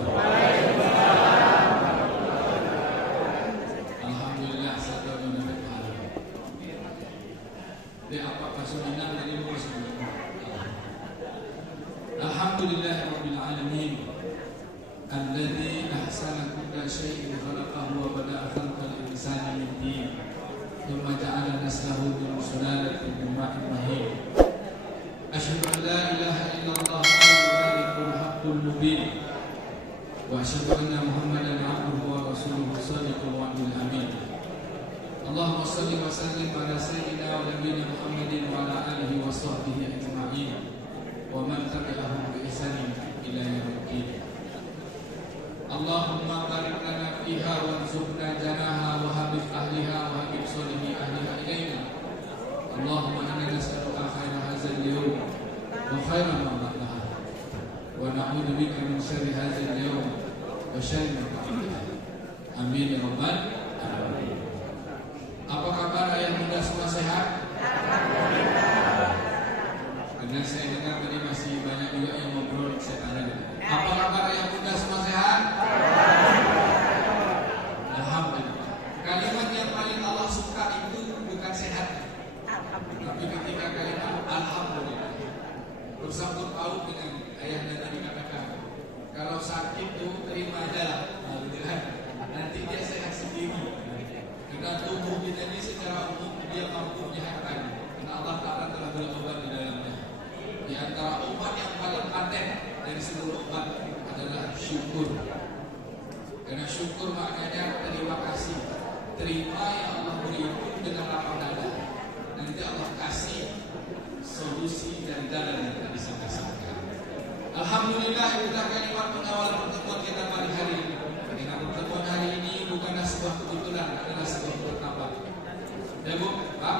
wabarakatuh. Alhamdulillah satu menit malam. Di apakah sunnah dari Rasulullah? Alhamdulillah rabbil alamin. Alladzi ahsana kulla syai'in khalaqahu wa bada'a khalqal insani min tin. Thumma ja'ala naslahu min sulalatin min ma'in mahin. Asyhadu an la ilaha illallah al-malikul haqqul mubin. Wa asyhadu anna Muhammadan abduhu wa rasuluhu shadiqul wa'dul amin. Allahumma shalli wa sallim ala sayyidina wa nabiyyina Muhammadin wa ala alihi wa sahbihi ajma'in wa man tabi'ahum bi ihsanin ila yaumil. Allahumma barik lana fiha warzuqna janaha wa habib ahliha wa habib sholihi ahliha ilaina. Allahumma inna nas'aluka khaira hadzal yawm wa khaira ma ba'dahu wa na'udzu bika min syarri hadzal yawm wa syarri ma ba'dahu. Amin ya rabbal alamin. Apa kabar ayah bunda semua sehat? Alhamdulillah. Karena saya dengar tadi masih banyak juga yang ngobrol, saya tanya. Apa kabar ayah bunda semua sehat? Alhamdulillah. Kalimat yang paling Allah suka itu bukan sehat, tapi ketika kalimat alhamdulillah bersangkut paut dengan ayah dan tadi katakan, kalau sakit tuh terima aja lah, nanti dia sehat sendiri. Karena tubuh kita ini secara umum dia mampu menyehatkan, karena Allah Ta'ala telah berobat di dalamnya. Di antara obat yang paling paten dari seluruh obat adalah syukur. Karena syukur maknanya terima kasih. Terima yang Allah beri itu dengan lapang dada. Nanti Allah kasih solusi dan jalan yang tak disangka-sangka. Alhamdulillah, itulah kalimat pengawal pertemuan kita pada hari ini. Dengan pertemuan hari ini bukanlah sebuah kebetulan, adalah sebuah ketetapan. Ya Bu, Pak,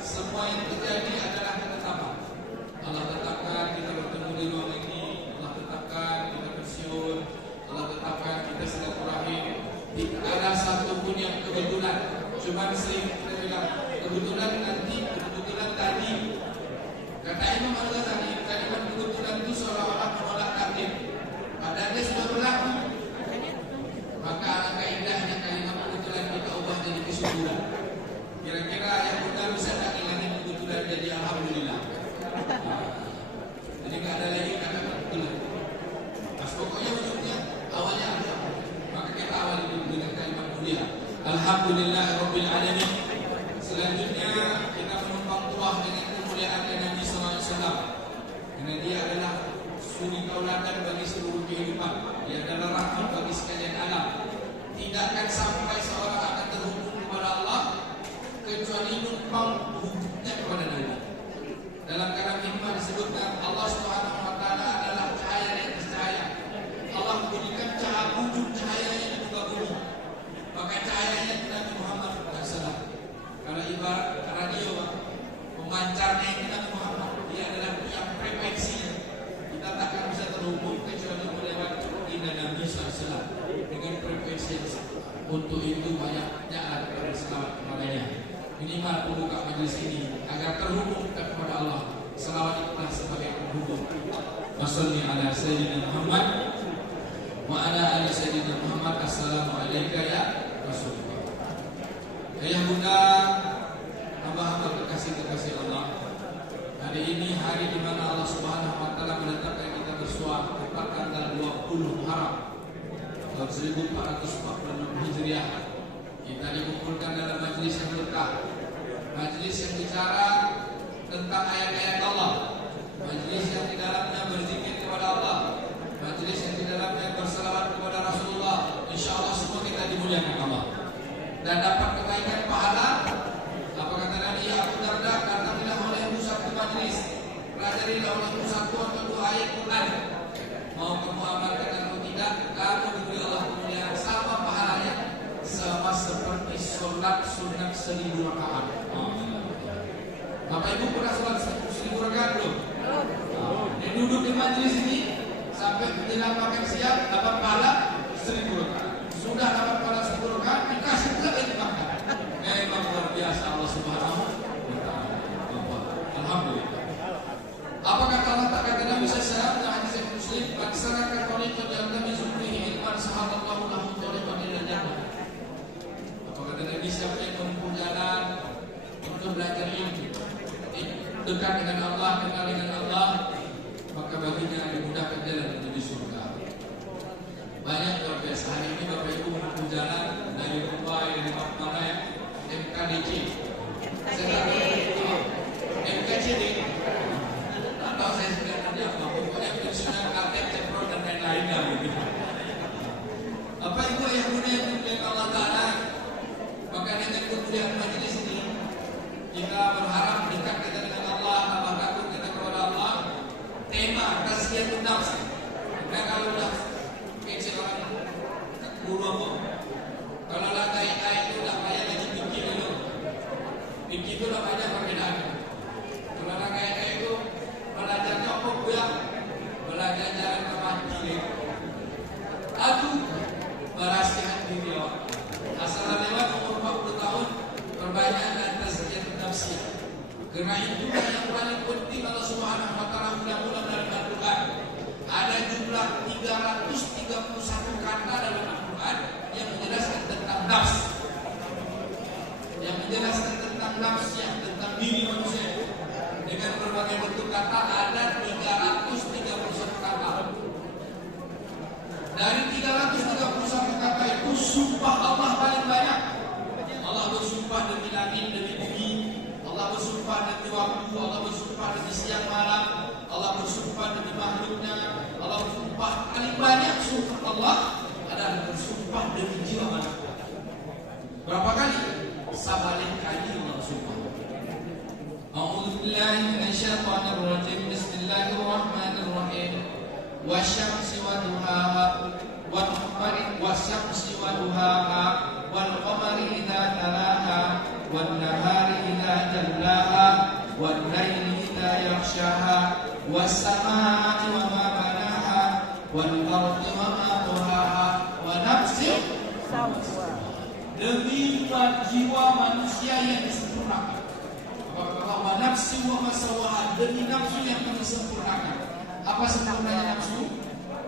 semua yang terjadi adalah ketetapan. Allah tetapkan kita bertemu di ruang ini, Allah tetapkan kita pensiun, Allah tetapkan kita silaturahim. Tidak ada satu pun yang kebetulan. Cuma sering kita bilang kebetulan nanti, kebetulan tadi. Kata Imam Al-Ghazali, kalimat kebetulan itu seolah-olah menolak takdir. Padahal dia sudah berlaku. Maka alangkah indahnya kalimat kebetulan kita ubah jadi kesyukuran. Kira-kira yang kita bisa tak ngilangin kebetulan jadi alhamdulillah. Jadi nggak ada lagi kata kebetulan. Pas pokoknya ujungnya awalnya apa? Maka kita awali dulu dengan kalimat mulia. Alhamdulillah rabbil alamin. Selanjutnya kita menumpang tuah dengan kemuliaan Nabi sallallahu alaihi wasallam. Karena dia adalah suri tauladan bagi seluruh kehidupan. Dia adalah rahmat bagi sekalian alam. Tidak akan sampai seorang akan terhubung kepada Allah kecuali numpang hubungnya kepada Nabi. Dalam kalam hikmah disebutkan Allah Subhanahu wa taala adalah cahaya di atas cahaya. Allah memberikan cahaya wujud cahayanya di muka bumi. Maka cahayanya itu Nabi Muhammad SAW. Kalau ibarat radio, pemancarnya itu Nabi Muhammad. Dia adalah yang frekuensinya. Kita takkan bisa terhubung kecuali melewati baginda Nabi SAW dengan frekuensi yang sama. Untuk itu banyaknya ada selawat kepadanya. Minimal pembuka majelis ini agar terhubung kita kepada Allah. Selawat itulah sebagai penghubung. Wassalli ala sayyidina Muhammad wa ala ali sayyidina Muhammad. Assalamualaikum ya Rasulullah. Ayah bunda, hamba-hamba kekasih-kekasih Allah. Hari ini hari di mana Allah Subhanahu wa taala menetapkan kita bersua tepat tanggal 20 Muharram tahun 1446 Hijriah. Kita dikumpulkan dalam majlis yang berkah, majlis yang bicara tentang ayat-ayat Allah, majlis yang di dalamnya berzikir kepada Allah, majlis yang di dalamnya berselawat kepada Rasulullah. Insya Allah semua kita dimuliakan Allah dan dapat kebaikan pahala. Apa kata Nabi Abu Darda, datanglah olehmu satu majlis, pelajarilah olehmu satu atau dua ayat Quran. Mau kamu amalkan atau tidak, kamu diberi Allah kemuliaan sama pahalanya sama seperti sholat sunat 1000 rakaat. Bapak Ibu pernah sholat 1000 rakaat belum? Dia duduk di majelis ini sampai menjelang makan siang dapat pahala 1000 rakaat. Sudah dapat pahala 10 rakaat, dikasih pula lagi makan. Memang luar biasa Allah Subhanahu wa taala. Alhamdulillah. Apa kata Allah? Kata Nabi sallallahu alaihi wasallam, hadis Muslim, "Laksanakan tariqat yang Nabi sahalallahu lahum thariqan ila jannah. Apa kata Nabi, siapa yang menempuh jalan untuk belajar ilmu, dekat dengan Allah, kenal dengan Allah, maka baginya dimudahkan jalan menuju surga. Banyak luar biasa. Hari ini Bapak Ibu menempuh jalan dari Dubai, dari mana ya? MKDC. Saya MKCD. Atau saya sudah tanya apa? Pokoknya pensiunan kartet, cepro dan lain-lainnya begitu. Apa Ibu yang kemudian dimuliakan Allah Taala? Maka dengan kemuliaan majelis ini, kita berharap dekat kita dengan Allah, tambah takut kita kepada Allah. Tema tasfiyatun nafs. Nah, kalau dah kecil orang guru apa? Kalau lantai itu dah banyak lagi pikir dulu. Pikir itu dah banyak perbedaan. Kalau lantai itu belajarnya apa pula? Belajar jalan ke mati. Aduh, berasihan diri awak. Asal lewat umur 40 tahun, perbanyakkan tasfiyatun nafs. Karena itu yang paling penting Allah Subhanahu wa taala mula-mula dalam Al-Qur'an. Ada jumlah 331 kata dalam Al-Qur'an yang menjelaskan tentang nafs. Yang menjelaskan tentang nafs, tentang diri manusia. Dengan berbagai bentuk kata ada 331 kata. Dari 331 kata itu sumpah Allah paling banyak. Allah bersumpah demi langit, demi bumi. Allah bersumpah demi waktu, Allah bersumpah demi siang malam, Allah bersumpah demi makhluknya, Allah bersumpah paling banyak sumpah Allah adalah bersumpah demi jiwa manusia. Berapa kali? Sabalih kali Allah bersumpah. A'udzubillahi minasyaitonir rajim. Bismillahirrahmanirrahim. Wasyamsi waduhaha wal qamari wasyamsi waduhaha wal qamari idza talaha wan nahari idza jallaha wan laili idza yaghshaha was samaa'i wa ma banaha wal ardi wa ma tahaha wa nafsin demi jiwa manusia yang disempurnakan. Wa nafsin wa ma sawaha, demi nafsu yang disempurnakan. Apa sempurnanya nafsu?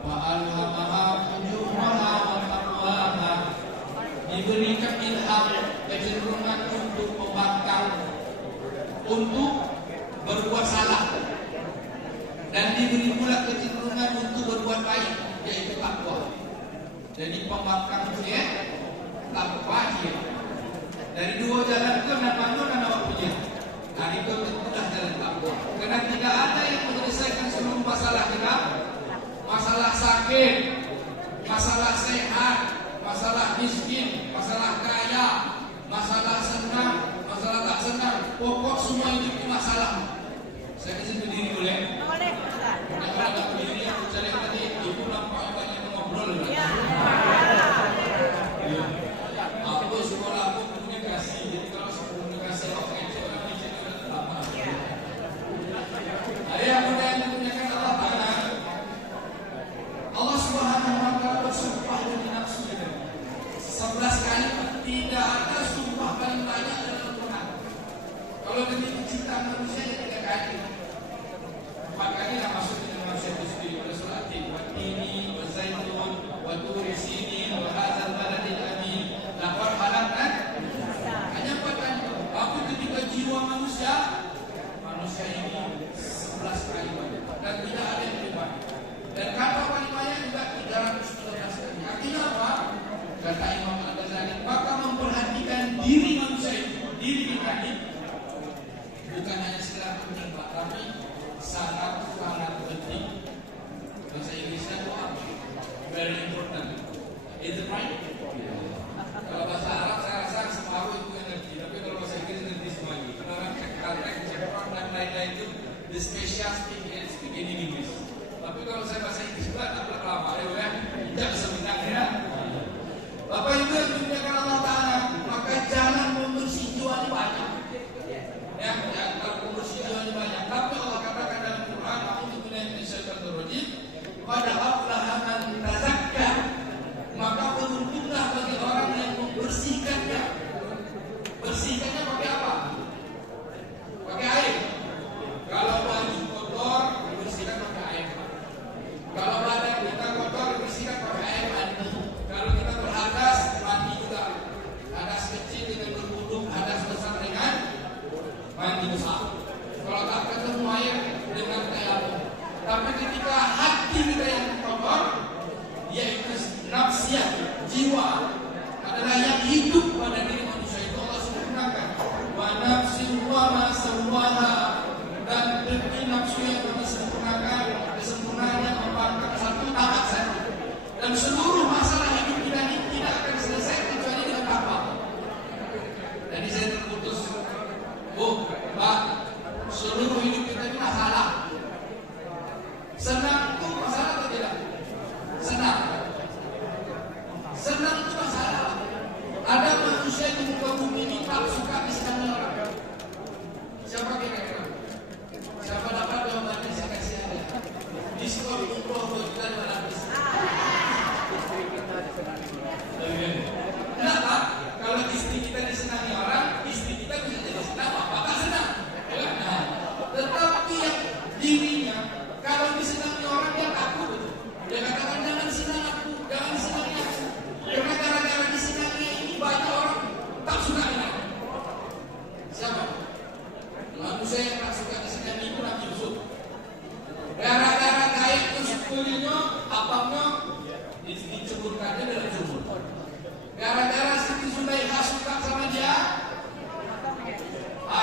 Wa alhamaha fujuraha wa taqwaha, diberikan ilham kecenderungan untuk membangkang, untuk berbuat salah, dan diberi pula kecenderungan untuk berbuat baik, yaitu takwa. Jadi pembangkang dia takwa dia. Dari dua jalan itu dan bangun dan awak punya. Nah itu tentulah jalan takwa. Karena tidak ada yang menyelesaikan seluruh masalah kita. Masalah sakit, masalah sehat, masalah miskin, masalah kaya, masalah senang, masalah tak senang, pokok semua itu masalah. Saya izin berdiri boleh? Boleh. Kalau tak berdiri, aku cari tadi ibu nampaknya banyak ngobrol. Aku sekolah aku komunikasi, jadi kalau komunikasi oke, orang di sini udah lama. Ayah muda yang dimuliakan Allah Taala. Allah Subhanahu wa taala bersumpah demi nafsu. 11 kali, tidak ada sumpah paling banyak dalam Al-Quran. Kalau demi penciptaan manusia dia 3 kali. 4 kali yang masuk dalam manusia itu sendiri. Pada surat At-Tini, wa Zaitun, wa Turi Sinin, wa hadzal baladil amin. Laqad khalaqnal hanya 4 kali. Tapi ketika jiwa manusia ini 11 kali banyak. Dan tidak ada yang lebih banyak. Dan kata paling banyak juga 313 kali. Artinya apa? Kata Imam Al-Ghazali, maka memperhatikan diri manusia itu, diri kita ini bukan hanya sekedar penting, tapi sangat penting. Bahasa Inggrisnya itu apa? Very important. Is it right? Kalau bahasa Arab saya rasa separuh itu yang ngerti, tapi kalau bahasa Inggris ngerti semuanya. Kalau orang cek dan lain-lain itu the special speak in English. Tapi kalau saya bahasa Inggris juga tak lama ya, tidak bisa bilang ya. Bapak Ibu yang dimuliakan Allah Taala, maka jalan membersih jiwa ini banyak. Ya, kalau membersih jiwa ini banyak. Tapi Allah katakan dalam Quran, a'udzubillahi minasyaitonir rajim, qad aflaha man tazakka. Maka beruntunglah bagi orang yang membersihkannya. Bersihkannya pakai apa? Pakai air. Kalau baju kotor, dibersihkan pakai air. Kalau badan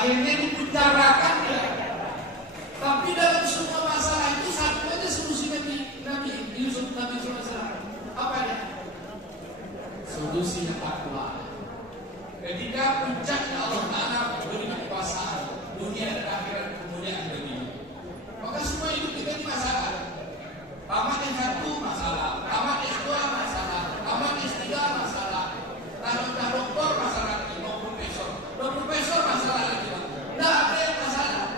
akhirnya dipenjarakan ya. Tapi dalam semua masalah itu satu aja solusi Nabi Yusuf SAW. Apa ya? Solusinya takwa. Ketika puncaknya Allah Ta'ala beri kekuasaan dunia dan akhirat kemuliaan bagi, maka semua hidup kita ini masalah. Tamat S1 masalah, tamat S2 masalah, tamat S3 masalah, dah doktor masalah lagi, mau profesor masalah lagi. Tidak ada yang masalah.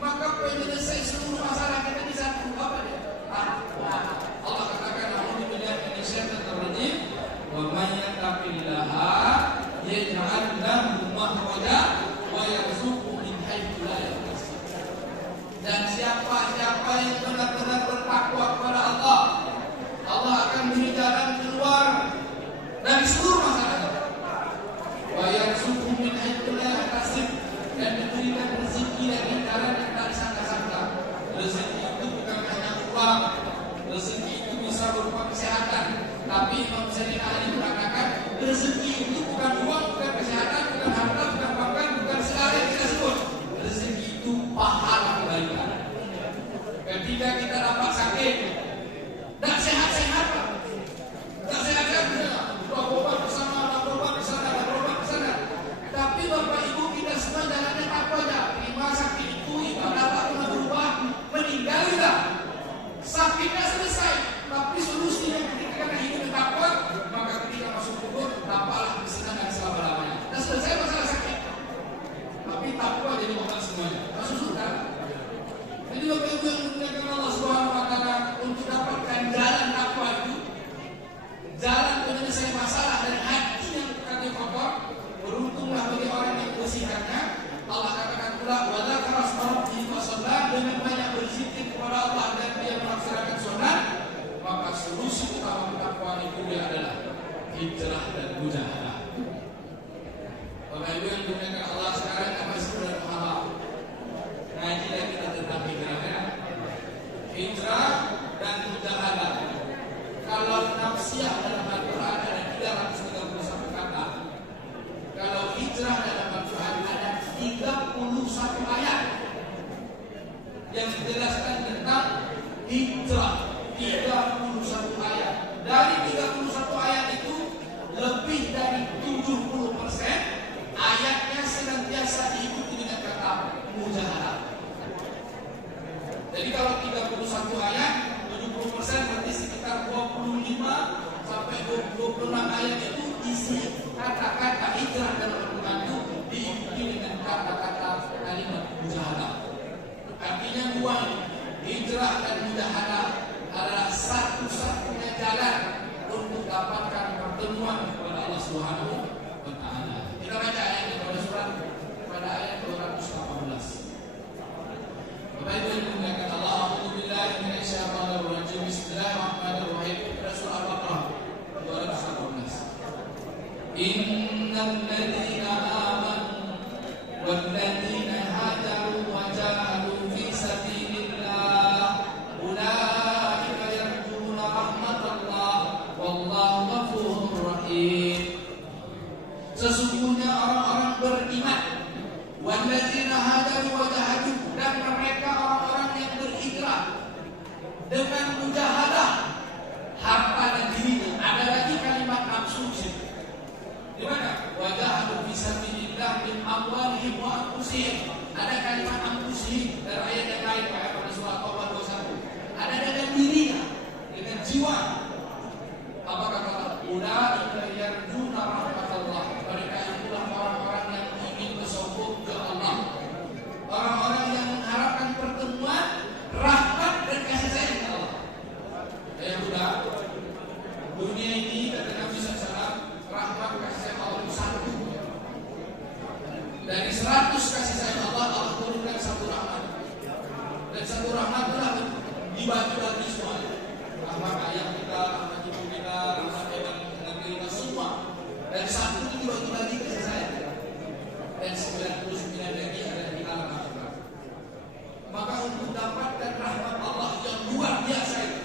Maka penyelesai seluruh masalah kita di satu apa dia? Takwa. Allah katakan Allah billahi minasyaitonir rajim, wa may yattaqillaha yaj'al lahu makhraja wa yarzuqhu min haitsu la yahtasib. Dan siapa yang benar-benar bertakwa kepada Allah, Allah akan beri jalan keluar dari seluruh masalah. Wa yarzuqhu min haitsu la yahtasib, dan diberikan rezeki dari jalan yang tak disangka-sangka. Rezeki itu bukan hanya uang, rezeki itu bisa berupa kesehatan. Tapi Imam Syafi'i Ali mengatakan rezeki itu bukan uang, bukan kesehatan, bukan harta, bukan makan, bukan segala yang kita sebut. Rezeki itu pahala kebaikan. Ketika kita dapat sakit, tak sehat-sehat, tak sehat-sehat, berobat ke sana, berobat ke sana, berobat ke sana. Tapi Bapak Ibu kita semua jalannya takwa aja. Terima sakit itu, ibadah tak pernah berubah, meninggal juga. Sakitnya selesai, tapi solusinya ketika kita hidup takwa, maka ketika masuk kubur, dapatlah kesenangan selama-lamanya. Dan selesai masalah sakit. Tapi takwa jadi modal semuanya. Masuk surga. Jadi Bapak Ibu yang dimuliakan Allah Subhanahu wa Ta'ala, untuk dapatkan jalan takwa itu, jalan penyelesaian masalah dari hati yang bukan kotor, beruntunglah bagi orang yang bersihkannya. Allah katakan pula, wa dzakara asma rabbih wa shalla, dengan banyak berzikir kepada Allah dan dia melaksanakan sunat, maka solusi utama ketakwaan itu dia adalah hijrah dan mujahadah. Bapak Ibu yang dimuliakan Allah, sekarang kita masih bulan Muharram. Ngaji dan kita tentang hijrah dan mujahadah. Kalau nafsiyah dalam Al-Quran ada 331 kata. Kalau hijrah dalam Al-Quran ada 31 ayat yang menjelaskan tentang hijrah. 31 ayat. Dari 31 ayat itu lebih dari 70% ayatnya senantiasa diikuti dengan kata mujahadah. Jadi kalau 31 ayat, 70% berarti sekitar 25 sampai 26 ayat itu isi kata-kata hijrah dalam Al-Quran itu diikuti dengan kata-kata kalimat mujahadah. Artinya dua ini, hijrah dan mujahadah adalah satu-satunya jalan untuk dapatkan pertemuan kepada Allah Subhanahu wa Ta'ala. Kita baca ayat pada surat pada ayat 218. Bapak Ibu yang dimuliakan Allah, a'udzubillahi minasyaitonir rajim. Bismillahirrahmanirrahim. Surah Al-Baqarah 218. Innal ladzina amanu wal ladzina hajaru wa jahadu fi sabilillah ulaika yarjuna rahmatallah wallahu ghafurur rahim. Sesungguhnya orang-orang beriman, wal ladzina hajaru wa jahadu, dan mereka orang-orang yang berhijrah dengan mujahadah harta dan dirinya. Ada lagi kalimat nafsu di mana? Wajahadu fisabilillah min amwalihim wa anfusihim. Ada kalimat anfusihim dari ayat yang lain pada surah Taubah 21. Ada dengan dirinya, dengan jiwa. Apa kata Allah? Ulaika yarjuna rahmatallah. Mereka itulah orang-orang yang ingin bersombong ke Allah. Orang-orang yang mengharapkan pertemuan rahmat dan kasih sayang Allah. Ya sudah, dunia ini kata Nabi SAW, rahmat kasih sayang Allah itu satu. Dari 100 kasih sayang Allah, Allah turunkan satu rahmat. Dan satu rahmat itulah dibagi-bagi semuanya. Rahmat ayah kita, rahmat ibu kita, rahmat negeri kita semua. Dari satu itu dibagi-bagi kasih sayang. Dan 99 lagi ada di alam akhirat. Maka untuk dapatkan rahmat Allah yang luar biasa itu,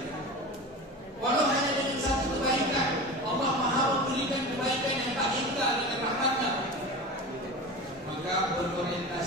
walau hanya dengan satu kebaikan, Allah Maha memberikan kebaikan yang tak hingga dengan rahmatnya. Maka berorientasi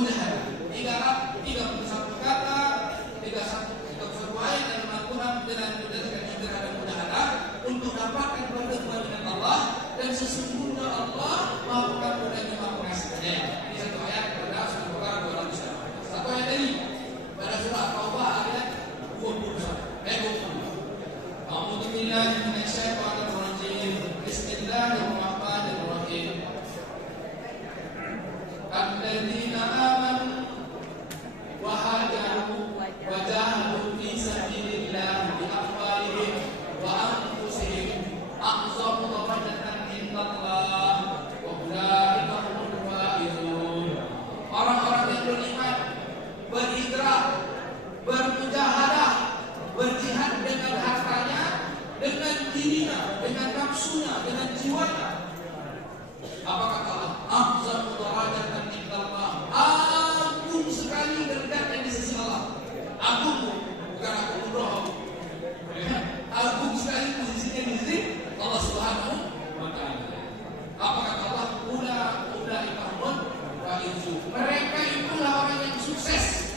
mujahadah. 31 kata, 31 ayat dalam Al-Quran dengan mendasarkan hijrah dan mujahadah untuk dapatkan pertemuan dengan Allah, dan sesungguhnya Allah Maha Pengampun dan Maha Pengasih. Ini satu ayat pada surah Al-Baqarah 200. Satu ayat tadi pada surah At-Taubah ayat 20. A'udzu billahi minasyaitonir rajim. Bismillahirrahmanirrahim. Alladzina amanu wa hajaru wa jahadu fi sabilillah bi amwalihim wa anfusihim a'zamu darajatan indallah wa ulaika humul faizun. Orang-orang yang beriman, berhijrah, bermujahadah, berjihad dengan hartanya, dengan dirinya, dengan nafsunya, dengan jiwanya. Apa kata Allah? Afzalu darajatan indallah. Agung sekali derajatnya di sisi Allah. Agung, bukan agung roh. Agung sekali posisinya di sisi Allah Subhanahu wa taala. Apa kata Allah? Ulaika humul faizun. Mereka itulah orang yang sukses.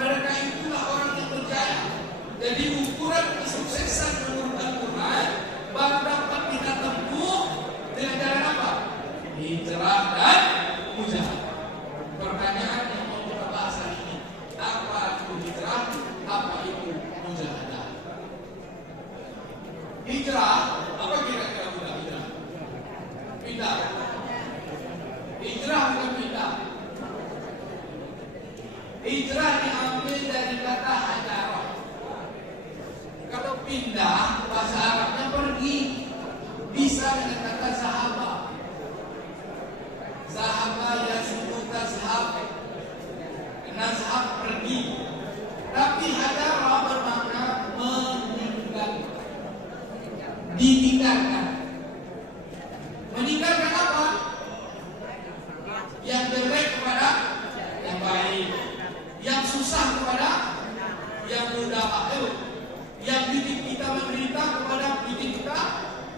Mereka itulah orang yang berjaya. Jadi ukuran kesuksesan menurut Al-Quran baru dapat kita tempuh dengan cara apa? Hijrah dan mujahadah. Pertanyaan yang mau kita bahas hari ini, apa itu hijrah? Apa itu mujahadah? Hijrah, apa kira-kira bukan hijrah? Pindah. Hijrah bukan pindah. Hijrah diambil dari kata hajarah. Kalau pindah, bahasa Arabnya pergi. Bisa dengan kata zahaba. Zahaba yazhabu tazhab. Nazhab pergi. Tapi hajarah bermakna meninggal. Ditinggalkan. Meninggalkan apa? Yang jelek kepada yang baik, yang susah kepada yang mudah. Yang bikin kita menderita kepada bikin kita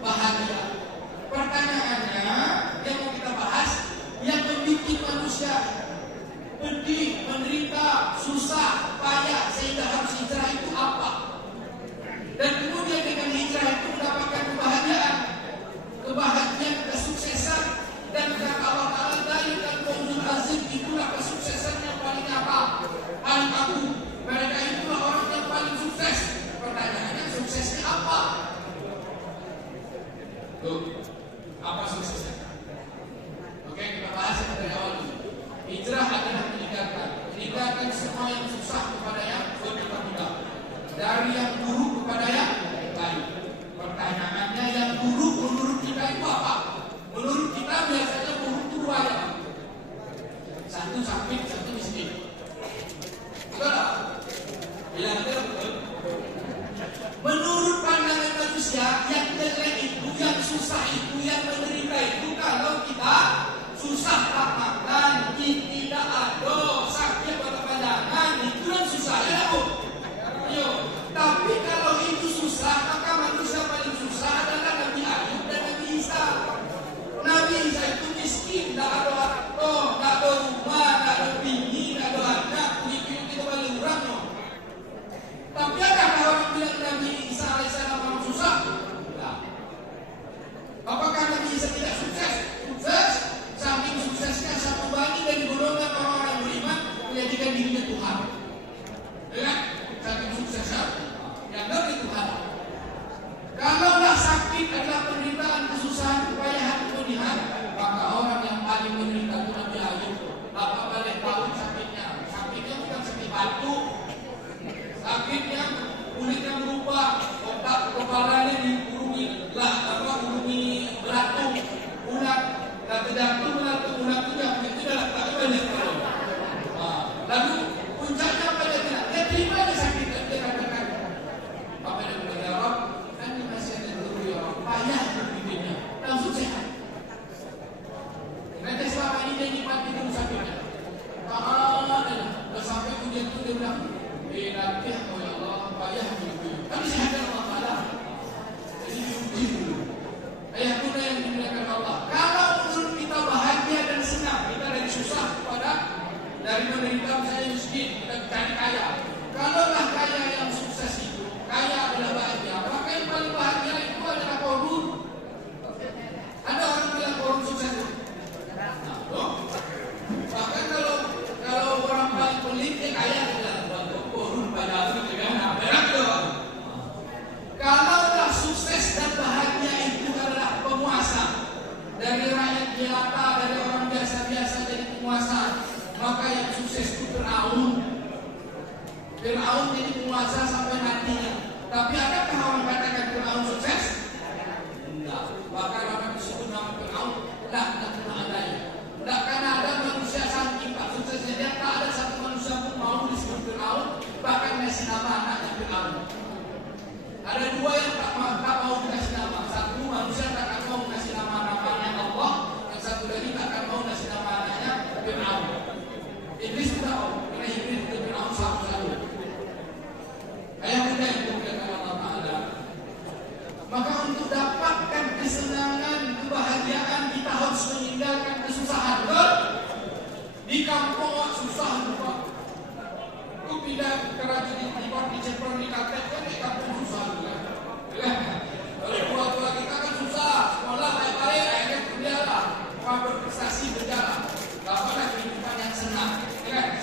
bahagia. Pertanyaannya yang mau kita bahas, yang membuat manusia pedih, menderita, susah, payah sehingga harus hijrah itu apa? Dan kemudian dengan hijrah itu mendapatkan kebahagiaan, kesuksesan, dan kata Allah Ta'ala dari dan Qaulul Azim, itulah kesuksesan yang paling apa? Paling agung. Mereka itulah orang yang paling sukses. Pertanyaannya, suksesnya apa? Tuh, apa suksesnya? Oke, kita bahas dari awal dulu. Hijrah adalah meninggalkan semua yang susah kepada yang mudah, dari yang buruk kepada yang baik. Pertanyaannya, yang buruk menurut kita itu apa? Menurut kita biasanya buruk itu dua ya. Satu sakit, satu miskin. Betul tak? Bilang betul. Menurut pandangan manusia, yang jelek itu, yang susah itu, yang menderita itu, kalau kita susah tak makan, tidak ada, sakit pada pandangan, itu yang susah ya bu. Tapi kalau itu susah, maka manusia paling susah adalah Nabi Ayub dan Nabi Isa. Nabi Isa itu miskin, tidak ada harta, tidak ada rumah, tidak ada bini, tidak ada anak, begitu kita balik orang. Tapi adakah orang bilang Nabi Isa alaihissalam orang susah? Tidak. Apakah Nabi Isa tidak sukses? Sukses. Saking suksesnya satu bagi dari golongan orang-orang beriman menjadikan dirinya Tuhan. Ya, saking suksesnya yang dari Tuhan. Kalaulah sakit adalah penderitaan, kesusahan, kepayahan, kepedihan, maka orang yang paling menderita itu Nabi Ayub. Bapak balik tahu sakitnya. Sakitnya bukan sakit batu. Sakitnya kulitnya berubah, otak kepalanya dikurungi beratung, ulat, kata jantung ulat itu adalah tak banyak kalau. Lalu puncaknya apa dia? Dia terima dia sakit, dia katakan, apa dia berjawab? Kan masih ada dulu ya orang payah hidupnya, langsung sehat. Nanti selama ini dia nikmati dulu sakitnya. Sampai kemudian itu dia bilang, nanti ya Allah payah hidupnya. Tapi sehat Allah Taala. Jadi diuji dulu. Ayah kuda yang dimuliakan Allah. Kalau menurut kita bahagia dan senang, kita dari susah kepada Maka yang sukses itu Fir'aun. Fir'aun jadi penguasa sampai nantinya. Tapi adakah orang katakan Fir'aun sukses? Enggak. Bahkan orang disebut nama Fir'aun, enggak pernah adanya. Enggak, karena ada manusia saking tak suksesnya dia, tak ada satu manusia pun mau disebut Fir'aun, bahkan ngasih nama anaknya Fir'aun. Ada dua yang tak mau dikasih nama. Satu manusia tak akan mau ngasih nama-namanya Allah, yang satu lagi tak akan mau ngasih nama anaknya Fir'aun. Iblis sudah mau, karena Iblis itu Fir'aun satu-satu. Ayah muda yang dimuliakan Allah Ta'ala. Maka untuk dapatkan kesenangan, kebahagiaan, kita harus meninggalkan kesusahan. Betul? Di kampung susah juga. Aku pindah ke Raja di Cepron di Kaltet kan di kampung susah juga. Kalau tua-tua kita kan susah, sekolah baik-baik, akhirnya kuliah lah, berprestasi berjalan. Dapatlah kehidupan yang senang.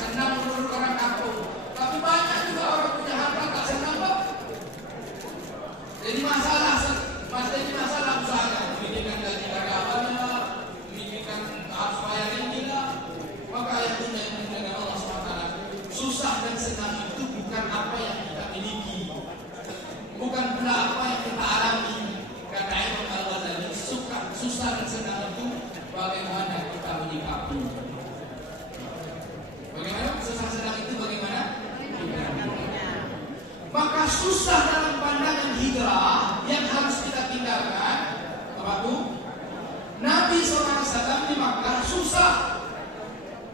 Senang menurut orang kampung. Tapi banyak juga orang punya harta tak senang, Pak. Jadi masalah usahanya, memikirkan gaji karyawannya, memikirkan harus bayar ini lah. Maka yang dengan Allah SWT, susah dan senang itu bukan apa yang kita miliki, bukan pula apa yang kita alami. Kata Imam Al-Ghazali, susah dan senang itu bagaimana kita menyikapi. Bagaimana susah senang itu bagaimana? Maka susah dalam pandangan hijrah yang harus kita tinggalkan. Apa itu? Nabi SAW di Makkah susah,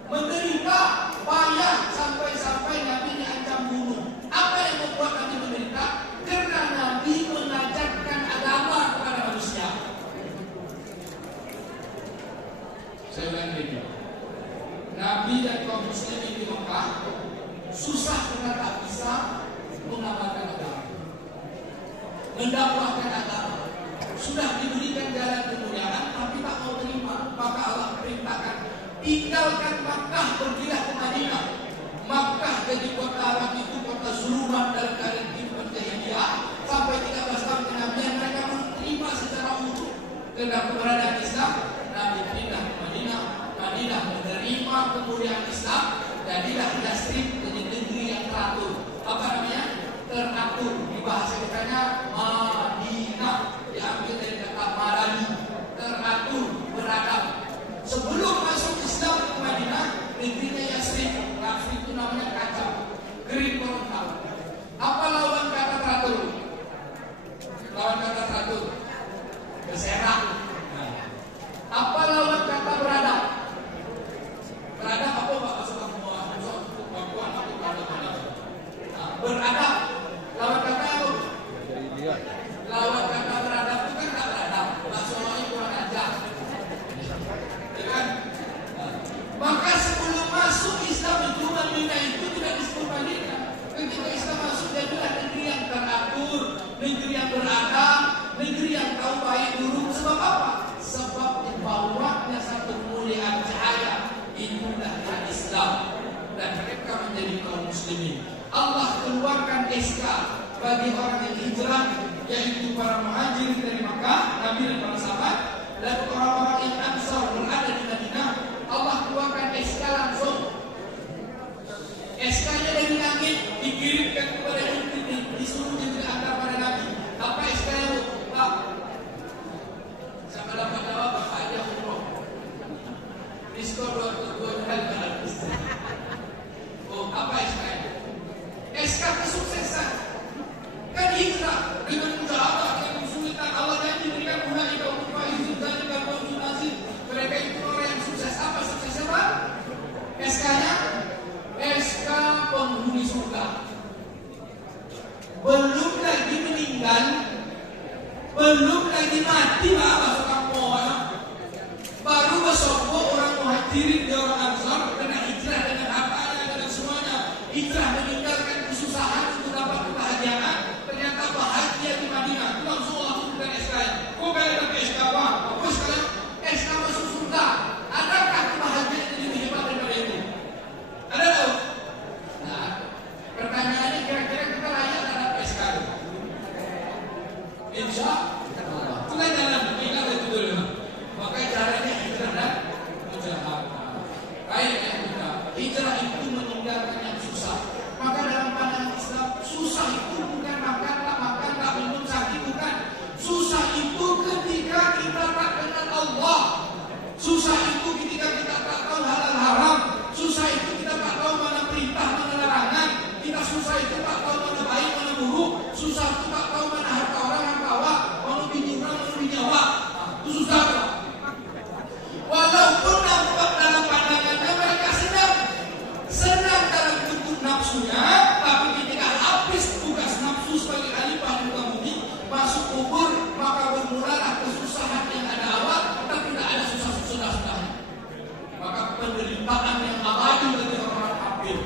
menderita, payah, sampai Nabi diancam bunuh. Apa yang membuat Nabi menderita? Karena Nabi mengajarkan agama kepada manusia. Saya ulang lagi. Nabi dan kaum muslimin di Makkah susah karena tak bisa mengamalkan agama, mendakwahkan agama. Sudah diberikan jalan kemuliaan, tapi tak mau terima. Maka Allah perintahkan, tinggalkan Makkah, pergilah ke Madinah. Makkah jadi kota Arab itu kota zulumat dalam keadaan kehidupan jahiliyah. Sampai 13 tahun kenabian mereka menerima secara utuh tentang keberadaan Islam. Nabi pindah ke Madinah. Madinah menerima kemuliaan Islam. Jadilah Yastrib jadi negeri yang teratur. Apa namanya? Teratur. Di bahasa kitanya Madinah, diambil dari kata Marani, teratur, beradab. Sebelum masuk Islam ke Madinah, negerinya Yastrib. Yastrib itu namanya kacau, kering korontal. Apa lawan kata teratur? Lawan kata teratur berserak. Apa lawan kata beradab? Beradab apa Pak? Beradab. Lawan kata apa? Lawan kata beradab itu kan tak beradab. Maksudnya kurang ajar. Ya kan? Maka sebelum masuk Islam itu Madinah itu tidak disebut Madinah. Ketika Islam masuk jadilah negeri yang teratur, negeri yang beradab, negeri yang tahu baik buruk. Sebab apa? Sebab dibawanya satu kemuliaan cahaya. Itulah Islam. Dan mereka menjadi kaum muslimin. Allah keluarkan SK bagi orang yang hijrah, yaitu para muhajirin dari Makkah, Nabi dan para sahabat, dan orang-orang yang Ansar berada di Madinah. Allah keluarkan SK langsung. SK-nya dari langit dikirimkan kepada disuruh diantar pada Nabi. Apa SK-nya? Pak, sama dapat jawab Bapak aja umroh. Diskon 2 kali. Oh, apa SK-nya? SK kesuksesan. Kan hijrah dengan mudahabah, dengan kesulitan. Allah janji berikan ulaika hum faizun, dzalika al-fawzul azim. Mereka itu orang yang sukses. Apa suksesnya, Pak? SK-nya SK penghuni surga. Belum lagi meninggal, belum lagi mati, Pak, masuk kampung. Baru besok orang muhajirin dan orang Ansar kena hijrah dengan hartanya, dengan semuanya. Hijrah meninggalkan kesusahan untuk dapat kebahagiaan. Ternyata bahagia di Madinah. Itu langsung Allah turunkan SK-nya. Kok kalian dapat SK apa? Apa sekarang? SK masuk surga. Adakah kebahagiaan yang lebih hebat daripada itu? Ada tahu? Nah, pertanyaannya kira-kira kita layak dapat SK itu? Insya Allah. Kita jalan. Kita Hijrah itu meninggalkan yang susah. Maka dalam pandangan Islam, susah itu bukan makan tak minum sakit, bukan. Susah itu ketika kita tak kenal Allah. Susah itu ketika kita tak tahu halal haram. Susah itu kita tak tahu mana perintah, mana larangan. Kita susah itu tak tahu mana baik, mana buruk. Susah itu tak tahu mana harta orang, harta awak, mana bini orang, mana bini awak. Itu susah tak? Walaupun nampak dalam pandangannya mereka senang dalam bentuk nafsunya, tapi ketika habis tugas nafsu sebagai khalifah di muka bumi, masuk kubur, maka bermulalah kesusahan yang ada awal, tapi tidak ada susah sudah-sudahnya. Maka penderitaan yang abadi bagi orang kafir.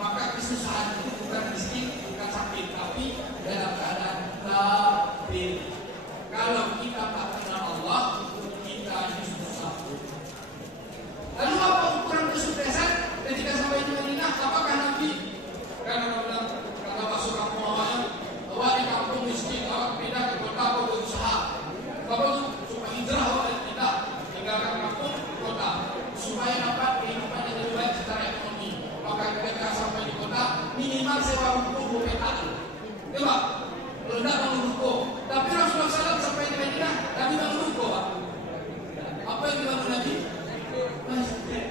Maka kesusahan itu bukan miskin, bukan sakit, tapi dalam keadaan kafir. Kalau kita tak kenal Allah, kita susah. Lalu apa ukuran kesuksesan ketika sampai di Madinah? Apakah Nabi? Karena kata masuk kampung awalnya, awak di kampung miskin, awak pindah ke kota, awak berusaha. Kalau supaya hijrah, awak tidak tinggalkan kampung ke kota, supaya dapat kehidupan yang lebih baik secara ekonomi. Maka ketika sampai di kota, minimal sewa ruko 2 petak. Coba, kalau tidak bangun ruko. Tapi Rasulullah SAW sampai di Madinah, Nabi bangun ruko. Apa yang dibangun Nabi? Masjid.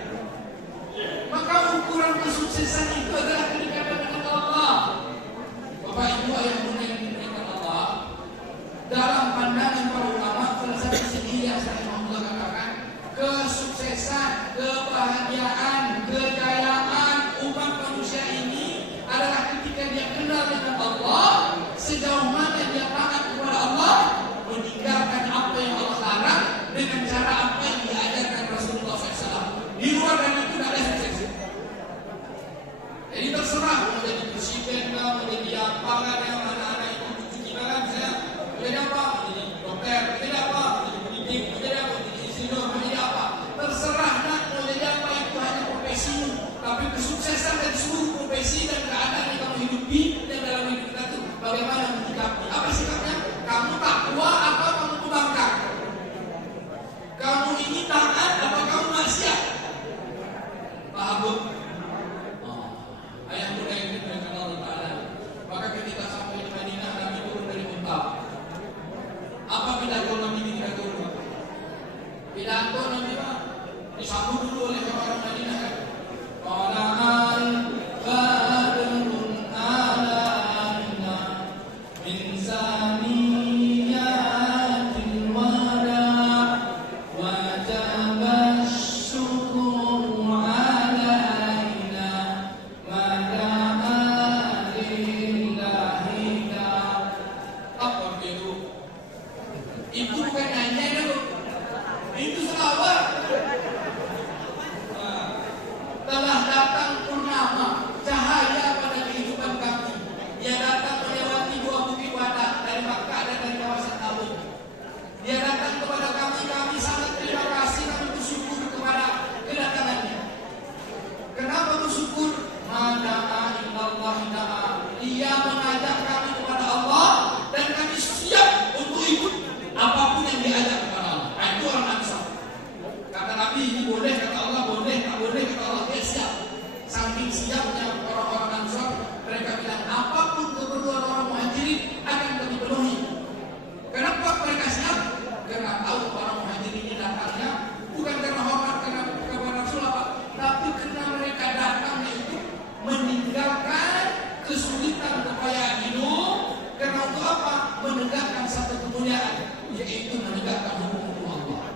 Maka ukuran kesuksesan itu adalah kedekatan dengan Allah. Bapak Ibu ayah bunda yang dimuliakan Allah, dalam pandangan para ulama, salah satu sendiri yang saya mau katakan, kesuksesan, kebahagiaan, kejayaan umat manusia ini adalah ketika dia kenal dengan Allah, sejauh mana dia taat kepada Allah, meninggalkan apa yang Allah larang dengan cara apa yang diajarkan Rasulullah SAW. Di luar dari itu tidak ada sukses. Jadi terserah mau jadi presiden, mau jadi apa kan yang anak-anak itu cucu kita kan, misalnya mau jadi apa, mau jadi dokter, mau jadi apa, mau jadi pendidik, mau jadi apa, mau jadi insinyur, mau jadi apa. Terserah nak mau jadi apa, itu hanya profesimu. Tapi kesuksesan dari seluruh profesi dan keadaan yang kamu hidupi dan dalam hidup kita itu bagaimana menyikapi. Apa sikapnya? Kamu takwa atau kamu kebangkang? Kamu ini taat atau kamu maksiat? Paham bu? Ayah muda yang dimuliakan Allah Ta'ala. Maka ketika sampai di Madinah, Nabi turun dari unta. Apa pidato Nabi di pidato dulu? Pidato Nabi disambut dulu oleh orang Madinah kan? Qana'an badrun alana min saniyatil wada wajaba syukur alaina mada'a lillahika. Apa itu? Itu bukan nyanyi dulu, itu selawat. Telah datang purnama, cahaya pada kehidupan kami. Dia datang melewati 2 bukit Wada dari Makkah dan dari kawasan Tabuk. Dia datang kepada kami, kami sangat terima kasih, kami bersyukur kepada kedatangannya. Kenapa bersyukur? Mada'a illallahi da'a. Dia mengajak kami kepada Allah dan kami siap untuk ikut apapun yang diajak kepada Allah. Itu orang Ansar. Kata Nabi, ini boleh, kata Allah boleh, tak boleh, kata Allah dia siap. Saking siapnya orang-orang Ansar, mereka bilang apapun keperluan orang Muhajirin akan kami penuhi. Kenapa mereka siap? Karena tahu orang Muhajirin ini datangnya bukan karena hormat karena Rasulullah, tapi karena mereka datangnya itu meninggalkan kesulitan kepayaan hidup. Karena untuk apa? Menegakkan satu kemuliaan, yaitu menegakkan hukum Allah.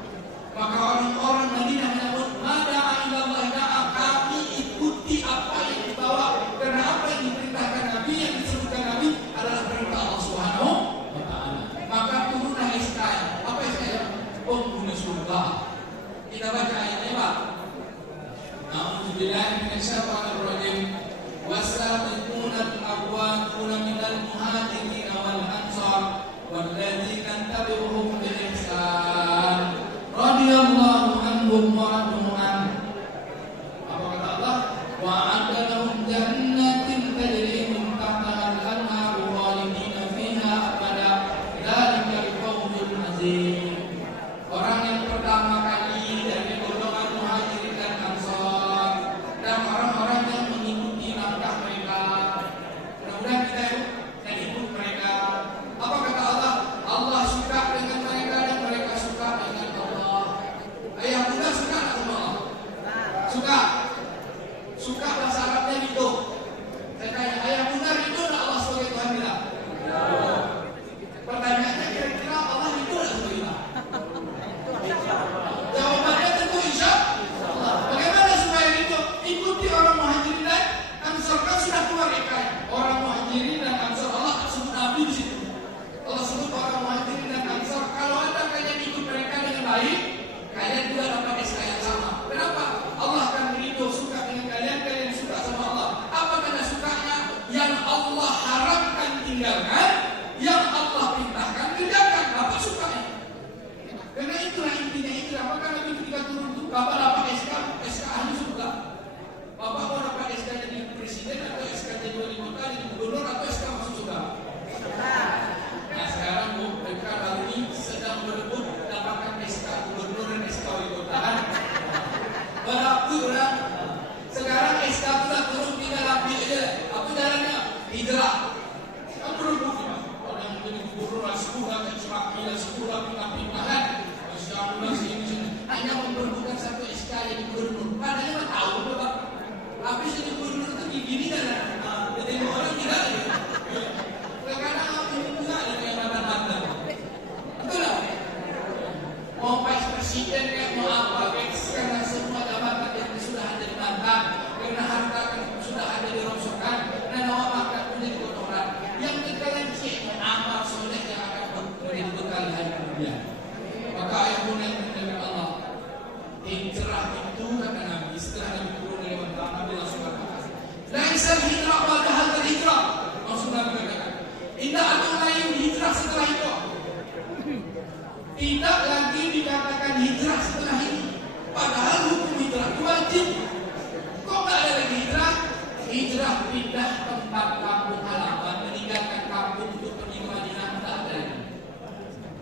Maka orang-orang Madinah menyebut mada'a ilallah da'a, kami ikuti apa yang dibawa. Karena apa yang diperintahkan Nabi, yang disebutkan Nabi adalah perintah Allah Subhanahu wa Ta'ala. Maka turunlah SKM. Apa SKM? Penghuni surga. Kita baca ayatnya Pak. A'udzubillahi minasyaitonir rajim. Wasabiquna al-awwaluna minal muhajirin wal ansar walladzina tabi'uhum bi ihsan radhiyallahu anhum wa radu an. Apa kata Allah? Wa'adda lahum jannatin tajri min tahtiha al-anharu khalidina fiha abada dzalikal fawzul azim. Orang yang pertama kali dari golongan muhajirin dan ansar Laisal hijrah ba'da hadzal hijrah. Rasulullah mengatakan, tidak ada lain hijrah setelah itu. Tidak lagi dikatakan hijrah setelah ini. Padahal hukum hijrah itu wajib. Kok nggak ada lagi hijrah? Hijrah pindah tempat kampung halaman, meninggalkan kampung untuk pergi ke Madinah, tidak ada lagi.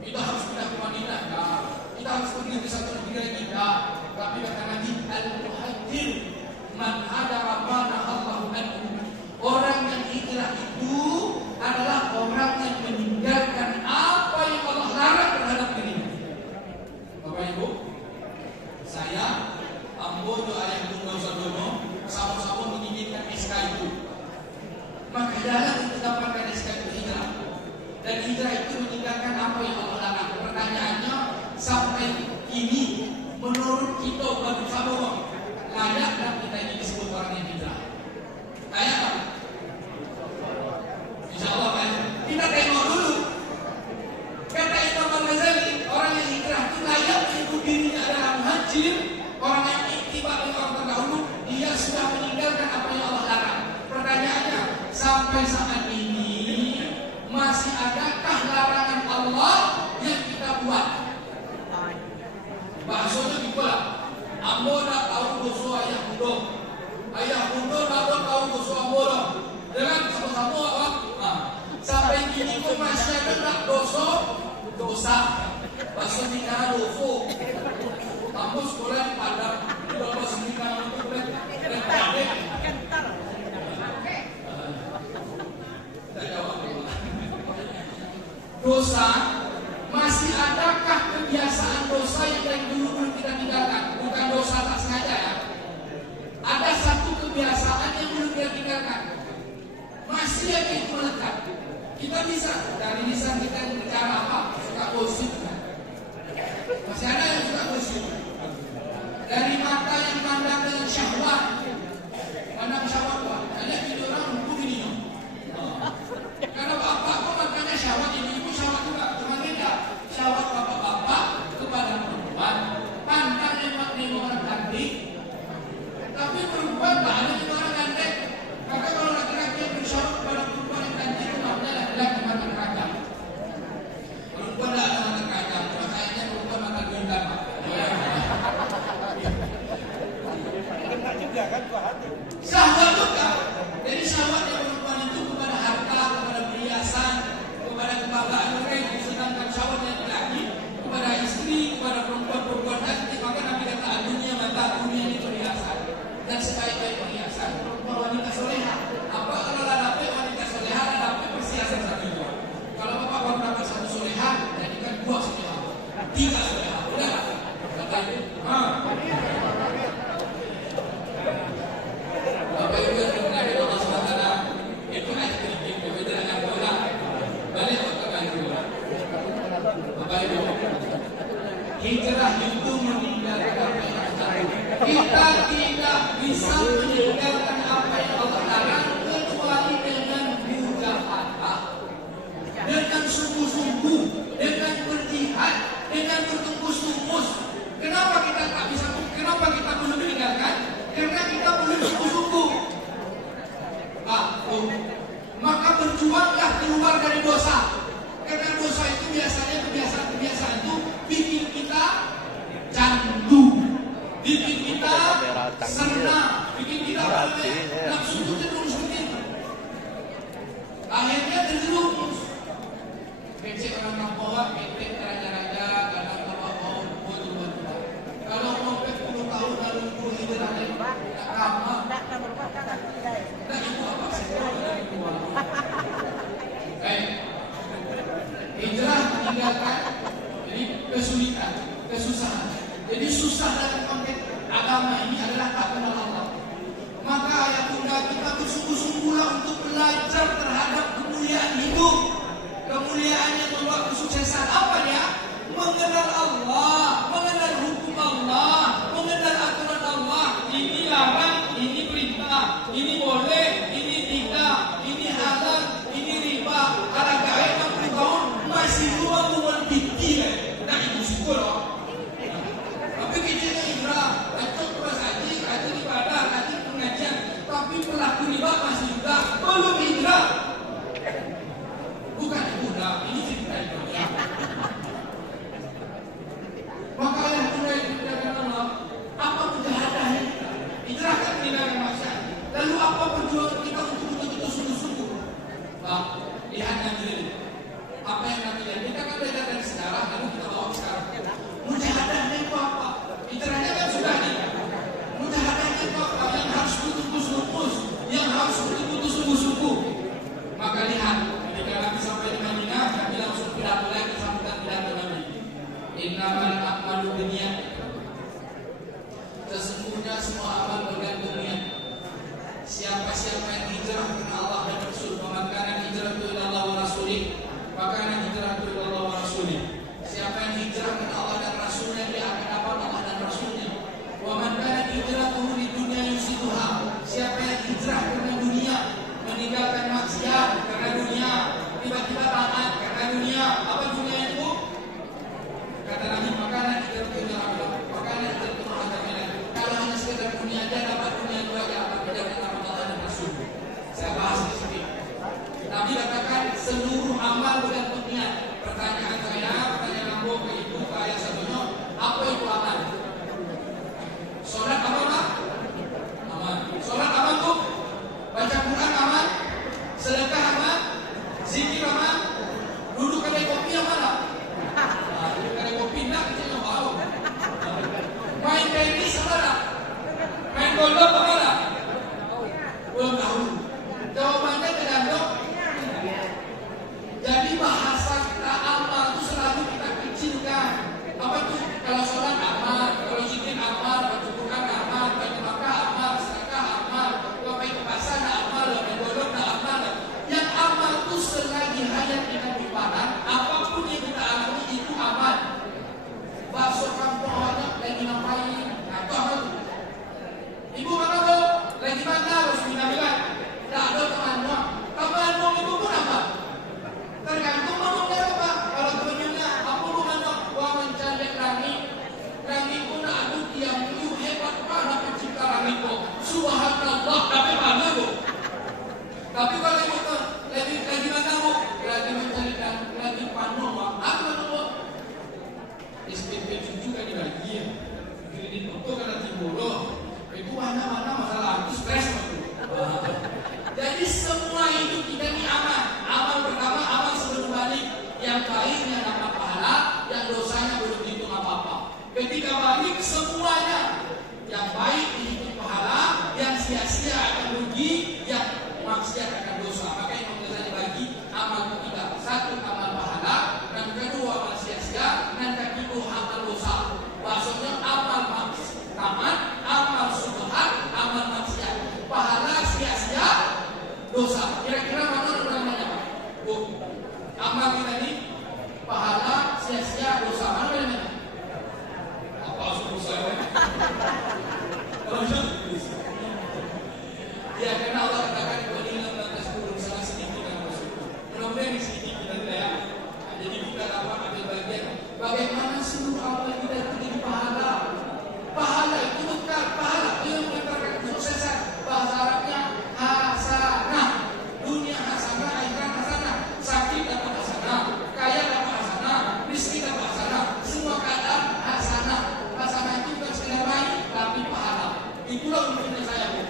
Kita harus pindah ke Madinah, nah. Kita harus pergi ke satu negara kita. Tapi kata Nabi, al-muhajir man hadara ma nahallahu anhu. Orang yang hijrah itu adalah orang yang meninggalkan apa yang Allah larang terhadap dirinya. Bapak Ibu, saya Ambo doa yang tunggal sadono sama-sama menginginkan SK itu. Maka jalan untuk dapatkan SK itu hijrah. Dan hijrah itu meninggalkan apa yang Allah larang. Pertanyaannya, sampai ini menurut kita bagi sahabat layak dan kita ini disebut orang yang hijrah? Layak tak? InsyaAllah kan? Kita tengok dulu. Kata Imam Al-Ghazali, orang yang hijrah itu layak menyebut dirinya adalah muhajir. Orang yang ittiba dengan orang terdahulu, dia sudah meninggalkan apa yang Allah larang. Pertanyaannya, sampai saat ini masih adakah larangan Allah yang kita buat? Bahasanya gitulah. Ambo nak tahu dosa ayah muda. Ayah muda nak tahu dosa ambo dah. Dengan sama-sama awak. Sampai kini pun masih ada nak dosa. Bahasa nikah dosa. Ambo sekolah di Padang. Berapa seminggu untuk berkendek. Tak jawab. Dosa. Masih adakah kebiasaan dosa yang dari dulu kita tinggalkan? Bukan dosa tak sengaja ya. Ada satu kebiasaan yang belum kita tinggalkan. Masih yang itu melekat. Kita bisa dari lisan kita bicara apa? Suka gosip kan? Masih ada yang suka gosip. Dari mata yang mandang dengan syahwat. Mandang syahwat Pak. Hanya video orang begini. Karena bapak kok matanya syahwat, ibu syahwat juga. Syahwat bapak-bapak kepada perempuan, pandang nembak orang cantik, tapi perempuan tak ada nembak orang cantik. Maka kalau laki-laki yang bersyahwat kepada perempuan yang cantik, maknanya laki-laki mata keranjang. Perempuan tak ada mata keranjang, makanya perempuan mata bintang. Syahwat juga. Jadi syahwat yang perempuan itu kepada harta, kepada perhiasan, kepada kebanggaan orang, sedangkan syahwat yang laki kepada istri, kepada perempuan-perempuan cantik. Maka Nabi kata dunia mata dunia ini perhiasan. Dan sebaik-baik perhiasan perempuan wanita soleha. Apa kalau dapat wanita soleha, dapat perhiasan satu dua. Kalau bapak baru dapat satu soleha, jadikan dua soleha, tiga soleha. Udah kata itu. Bapak Ibu yang dimuliakan Allah SWT, itu ayat kritik berbeda dengan bola. Balik Bapak Ibu. Bapak Ibu, hijrah itu meninggalkan apa yang Allah larang. Kita tidak bisa meninggalkan apa yang Allah larang kecuali dengan mujahadah, dengan sungguh-sungguh, dengan berjihad, dengan bertungkus-tungkus. Kenapa kita tak bisa? Kenapa kita belum meninggalkan? Karena kita belum sungguh-sungguh. Maka berjuanglah keluar dari dosa. Karena dosa itu biasanya kebiasaan itu bikin kita candu, bikin kita senang, bikin kita nafsu itu terus begitu. Akhirnya terjerumus. Becek orang Papua, becek raja-raja, kadang bawa buat. Kalau mau 10 tahun lalu hijrah dari agama, tak itu apa sih? Hijrah meninggalkan jadi kesulitan, kesusahan. Jadi susah dalam konteks agama ini adalah tak kenal Allah. Maka ayat tunggal kita bersungguh-sungguhlah untuk belajar terhadap kemuliaan hidup. Kemuliaan yang membawa kesuksesan apa dia? Mengenal Allah, mengenal hukum Allah, mengenal aturan Allah. Ini larang, ini perintah, ini boleh, ini tidak, ini halal, ini riba. Harga 60 tahun masih rumah tinggi. Nah itu syukur loh. Tapi kita hijrah, itu terus haji ibadah, haji pengajian. Tapi pelaku riba masih meninggalkan maksiat. Lalu apa perjuangan kita untuk betul-betul sungguh-sungguh? Bang, lihat nanti ini. Apa yang nanti lihat? Kita kan belajar dari sejarah, lalu kita bawa sekarang. Mujahadahnya itu apa? Hijrahnya kan sudah nih. Mujahadahnya itu apa? Yang harus betul-betul yang harus betul-betul sungguh-sungguh. Maka lihat, ketika Nabi sampai di Madinah, Nabi langsung pidato lagi sambutan pidato Nabi. Innamal a'malu binniyat. Sesungguhnya semua amal bergantung niat. Siapa-siapa yang hijrah karena Allah dan Rasul, maka hijrah ila Allah wa rasulih, maka hijrah ila Allah wa rasulih. Siapa yang hijrah karena Allah dan Rasulnya, dia akan dapat Allah dan Rasulnya. Wa man kana hijratuhu lidunya yusibuha. Siapa yang hijrah karena dunia, meninggalkan maksiat karena dunia, tiba-tiba taat karena dunia. Apa dunia itu? Kata Nabi, maka hijrah ila Allah, maka hijrah ila Allah. Kalau hanya sekedar dunia aja, dapat dunia itu aja, apa bedanya sama Allah dan Rasul? Saya bahas di sini. Nabi katakan seluruh amal bergantung niat. Pertanyaan aku ke ibu, ke ayah satunya, apa itu amal? Sholat amal tak? Amal. Sholat amal tuh? Baca Quran amal? Sedekah amal? Zikir amal? Duduk kedai kopi amal tak? Duduk kedai kopi tak? Kita nggak tahu. Main tenis amal tak? Main golf amal tak? Belum tahu. Jawabannya tergantung. Jadi bahasa kita amal itu selalu kita kecilkan. Apa itu? Kalau sholat amal, kalau zikir amal, baca Quran amal, baca Makkah amal, sedekah amal, bapak itu pasar amal, main golf amal. Yang amal itu selagi hayat kita dipanan, apapun yang kita alami itu amal. Bakso kampung banyak lagi ngapain? Nah itu amal. Ibu mana tuh? Lagi mana? Harus bilang. Tak ada teman-teman. Teman-teman itu pun apa? Tergantung ngomongnya apa. Kalau temannya apa ngomongnya? Wah mencari langit. Langit pun ada yang hebat pada pencipta langit kok. Subhanallah. Tapi mana bu? Tapi kalau itu lagi mana bu? Lagi mencari lagi panon. Apa bu? SPP juga dibagi. Jadi itu karena timur. Itu mana-mana masalah itu stres betul. Jadi semua hidup kita ini amal. Amal pertama, amal sebelum balik. Yang baiknya dapat pahala, yang dosanya belum dihitung apa-apa. Ketika balik semuanya, yang baik dihitung pahala, yang sia-sia akan rugi, yang maksiat akan dosa. Maka yang bisa dibagi amal kita. Satu amal pahala, dan kedua amal sia-sia, dan ketiga amal dosa. Maksudnya amal tamat, amal subhat, amal maksiat. Pahala sia-sia, dosa. Kira-kira mana namanya? Bu, amal kita ini pahala sia-sia, dosa. Mana namanya? Apa dosa ya? Ya, karena Allah katakan berilah batas kurung salah sedikit dan bersyukur. Mudah-mudahan di sini kita ya. Jadi kita dapat ambil bagian bagaimana seluruh amal kita itu jadi pahala. Pahala itu bukan pahala itu yang mengantarkan kesuksesan. Bahasa Arabnya hasanah. Dunia hasanah, akhirat hasanah. Sakit dapat hasanah, kaya dapat hasanah, miskin dapat hasanah. Semua keadaan hasanah. Hasanah itu bukan sekedar baik, tapi pahala. Itulah untuknya saya bu.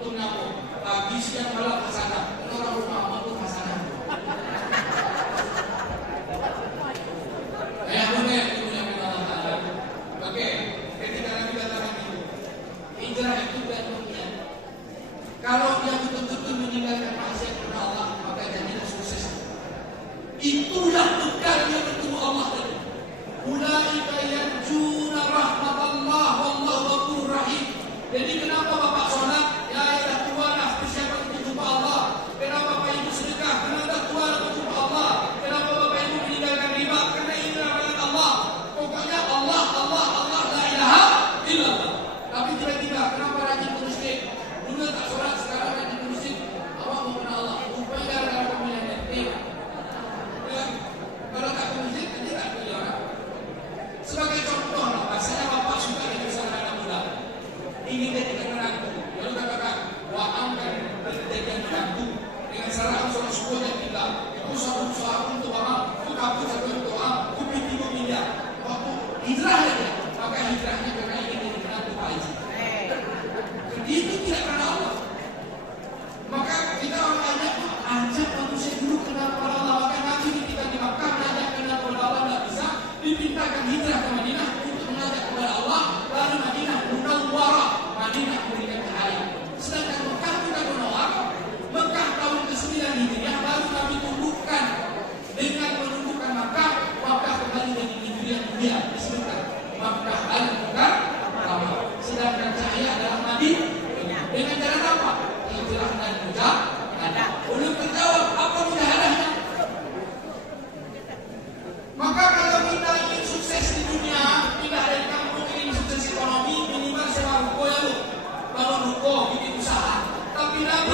Untuknya bu. Pagi siang malam hasanah. Orang rumah maupun hasanah. Oke, ketika Nabi katakan itu, hijrah itu gantung niat. Kalau dia betul-betul meninggalkan maksiat kepada Allah, maka jadinya sukses. Itulah bekal dia bertemu Allah tadi. Ulaika yarjuna rahmatallah wallahu ghafurur rahim. Jadi kenapa Bapak sholat? Ya tua lah persiapan untuk jumpa Allah. Kenapa Bapak Ibu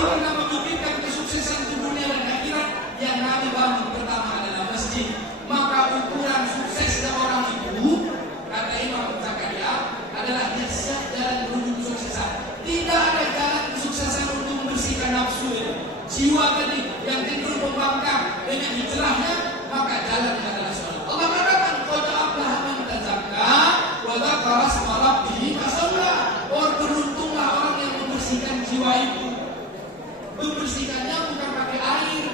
pernah membuktikan kesuksesan di dunia dan akhirat, yang Nabi bangun pertama adalah masjid. Maka ukuran sukses orang itu, kata Imam Zakaria, adalah dia siap jalan menuju kesuksesan. Tidak ada jalan kesuksesan untuk membersihkan nafsu itu. Jiwa tadi yang tidur membangkang dengan hijrahnya, maka jalan adalah sholat. Allah katakan, qad aflaha man tazakka wa dzakara asma rabbih fasalla. Beruntunglah orang yang membersihkan jiwa itu. Membersihkannya bukan pakai air,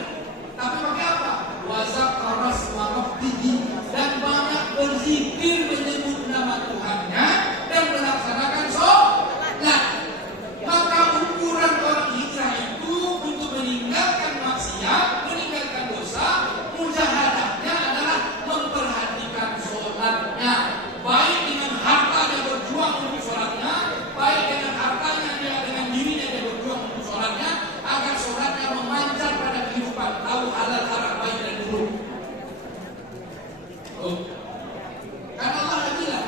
tapi pakai apa? Wa dzakara asma rabbih, dan banyak berzikir menyebut nama Tuhannya dan melaksanakan sholat. Maka ukuran orang hijrah itu untuk meninggalkan maksiat, meninggalkan dosa, mujahadahnya adalah memperhatikan sholatnya. Baik dengan harta dia berjuang untuk sholatnya, baik dengan hartanya dia, dengan dirinya dia berjuang untuk sholatnya, agar sholatnya memancar pada kehidupan, tahu halal haram, baik dan buruk. Karena Allah bilang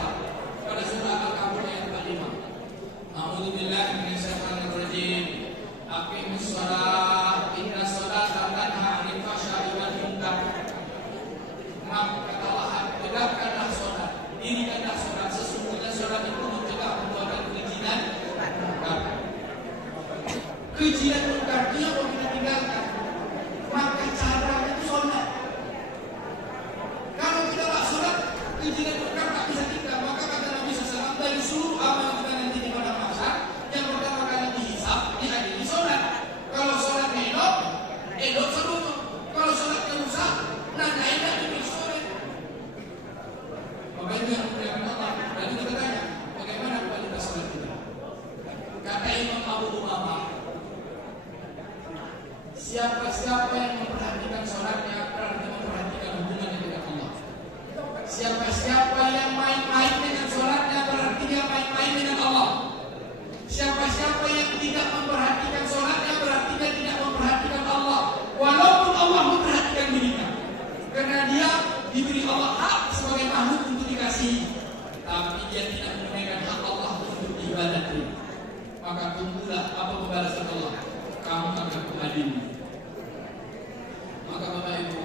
pada surah Al-Kahfi ayat 45, A'udzubillahi minasyaitonir rajim. Aqimus shalah inna sholata tanha 'anil fahsya'i wal munkar. Maka Allah, tegakkanlah sholat, dirikanlah sholat, sesungguhnya sholat itu mencegah perbuatan keji dan munkar. Keji dan munkar itu yang mau kita tinggalkan. Maka caranya itu sholat. Kalau kita tak sholat, keji dan munkar tak bisa tinggal. Maka kata Nabi SAW, dari seluruh amal kita nanti di padang mahsyar, yang pertama kali dihisab, dihadiri sholat. Kalau sholatnya edok seluruh. Kalau sholatnya rusak, nanda enak di sore. Maka itu yang muliakan Allah. Dan kita tanya, bagaimana kualitas sholat kita? Kata Imam Abu Umamah, siapa-siapa yang memperhatikan sholatnya berarti memperhatikan hubungannya dengan Allah. Siapa-siapa yang main-main dengan sholatnya berarti dia main-main dengan Allah. Siapa-siapa yang tidak memperhatikan sholatnya berarti dia tidak memperhatikan Allah. Walaupun Allah memperhatikan dirinya, karena dia diberi Allah hak sebagai makhluk untuk dikasihi, tapi dia tidak menunaikan hak Allah untuk diibadati. Maka tunggulah apa pembalasan Allah, kamu akan mengadili. Maka Bapak Ibu,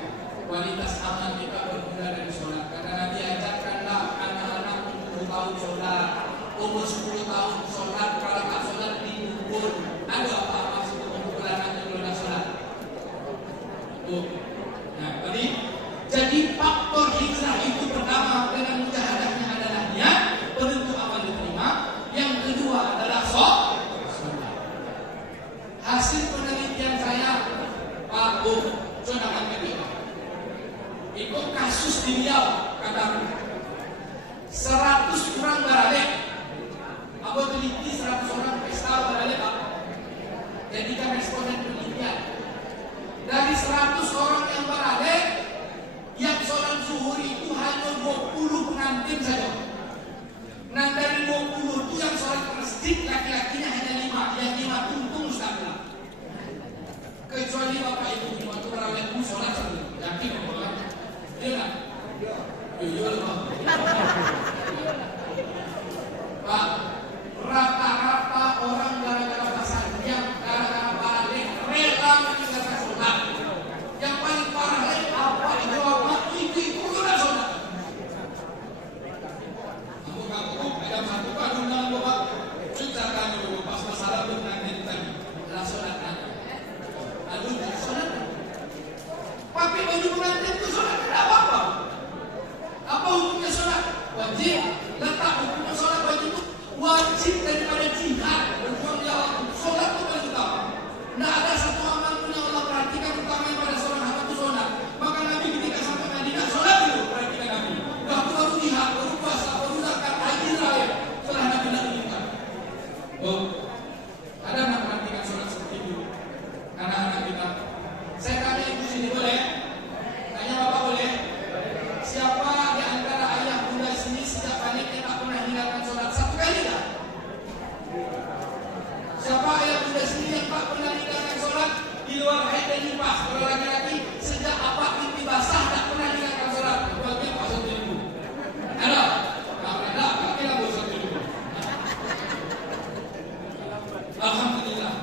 kualitas amal kita bermula dari sholat. Karena Nabi ajarkanlah anak-anak umur 10 tahun sholat, umur 10 tahun sholat, kalau tak sholat dipukul. Ada apa maksud memukul anaknya kalau tak sholat? Nah, jadi faktor hijrah itu pertama dengan mujahadahnya adalah niat, penentu amal diterima. Yang kedua adalah sholat. Hasil penelitian saya, Pak Bu, saudara kedua, itu kasus di Riau, kataku 100 orang barale. Aku teliti 100 orang pesta barale, Pak. Jadikan responden penelitian. Dari 100 orang yang barale, yang sholat zuhur itu hanya 20 pengantin saja. Nah dari 20 itu yang sholat masjid laki-lakinya hanya 5, yang 5 tuntung ustazah. Kecuali Bapak Ibu waktu barale sholat sendiri, yakin bahwa iya kan? Iya Pak. Pak, rata-rata orang gara-gara pasar yang gara-gara balik rela meninggalkan sholat. Yang paling parah lagi apa itu apa? Itu sudah sholat. Kamu ada satu kali dalam Bapak ceritakan dulu pas masalah berkaitan adalah sholat nanti. Lalu sholat. Pakai baju pengantin itu sholat tidak apa-apa. Apa hukumnya sholat? Wajib. Letak hukumnya sholat wajib itu wajib daripada jihad. Berjuang di Allah. Sholat itu paling utama. Tidak ada satu amal pun yang Allah perhatikan utama pada seorang hamba itu sholat. Maka Nabi ketika sampai Madinah sholat dulu, perhatikan Nabi. Waktu baru jihad, baru puasa, baru zakat, haji raya. Setelah Nabi tidak meninggal. Ada yang perhatikan sholat seperti itu? Anak-anak kita. Saya tanya ibu sini boleh? Tanya bapak boleh? Siapa di antara ayah bunda sini sejak baliknya tak pernah meninggalkan sholat satu kali tak? Siapa ayah bunda sini yang tak pernah meninggalkan sholat di luar haid dan nifas? Kalau laki-laki sejak apa pipi basah tak pernah meninggalkan sholat? Buatnya Pak satu ibu. Ada? Tak ada. Tak kira buat satu ibu. Alhamdulillah.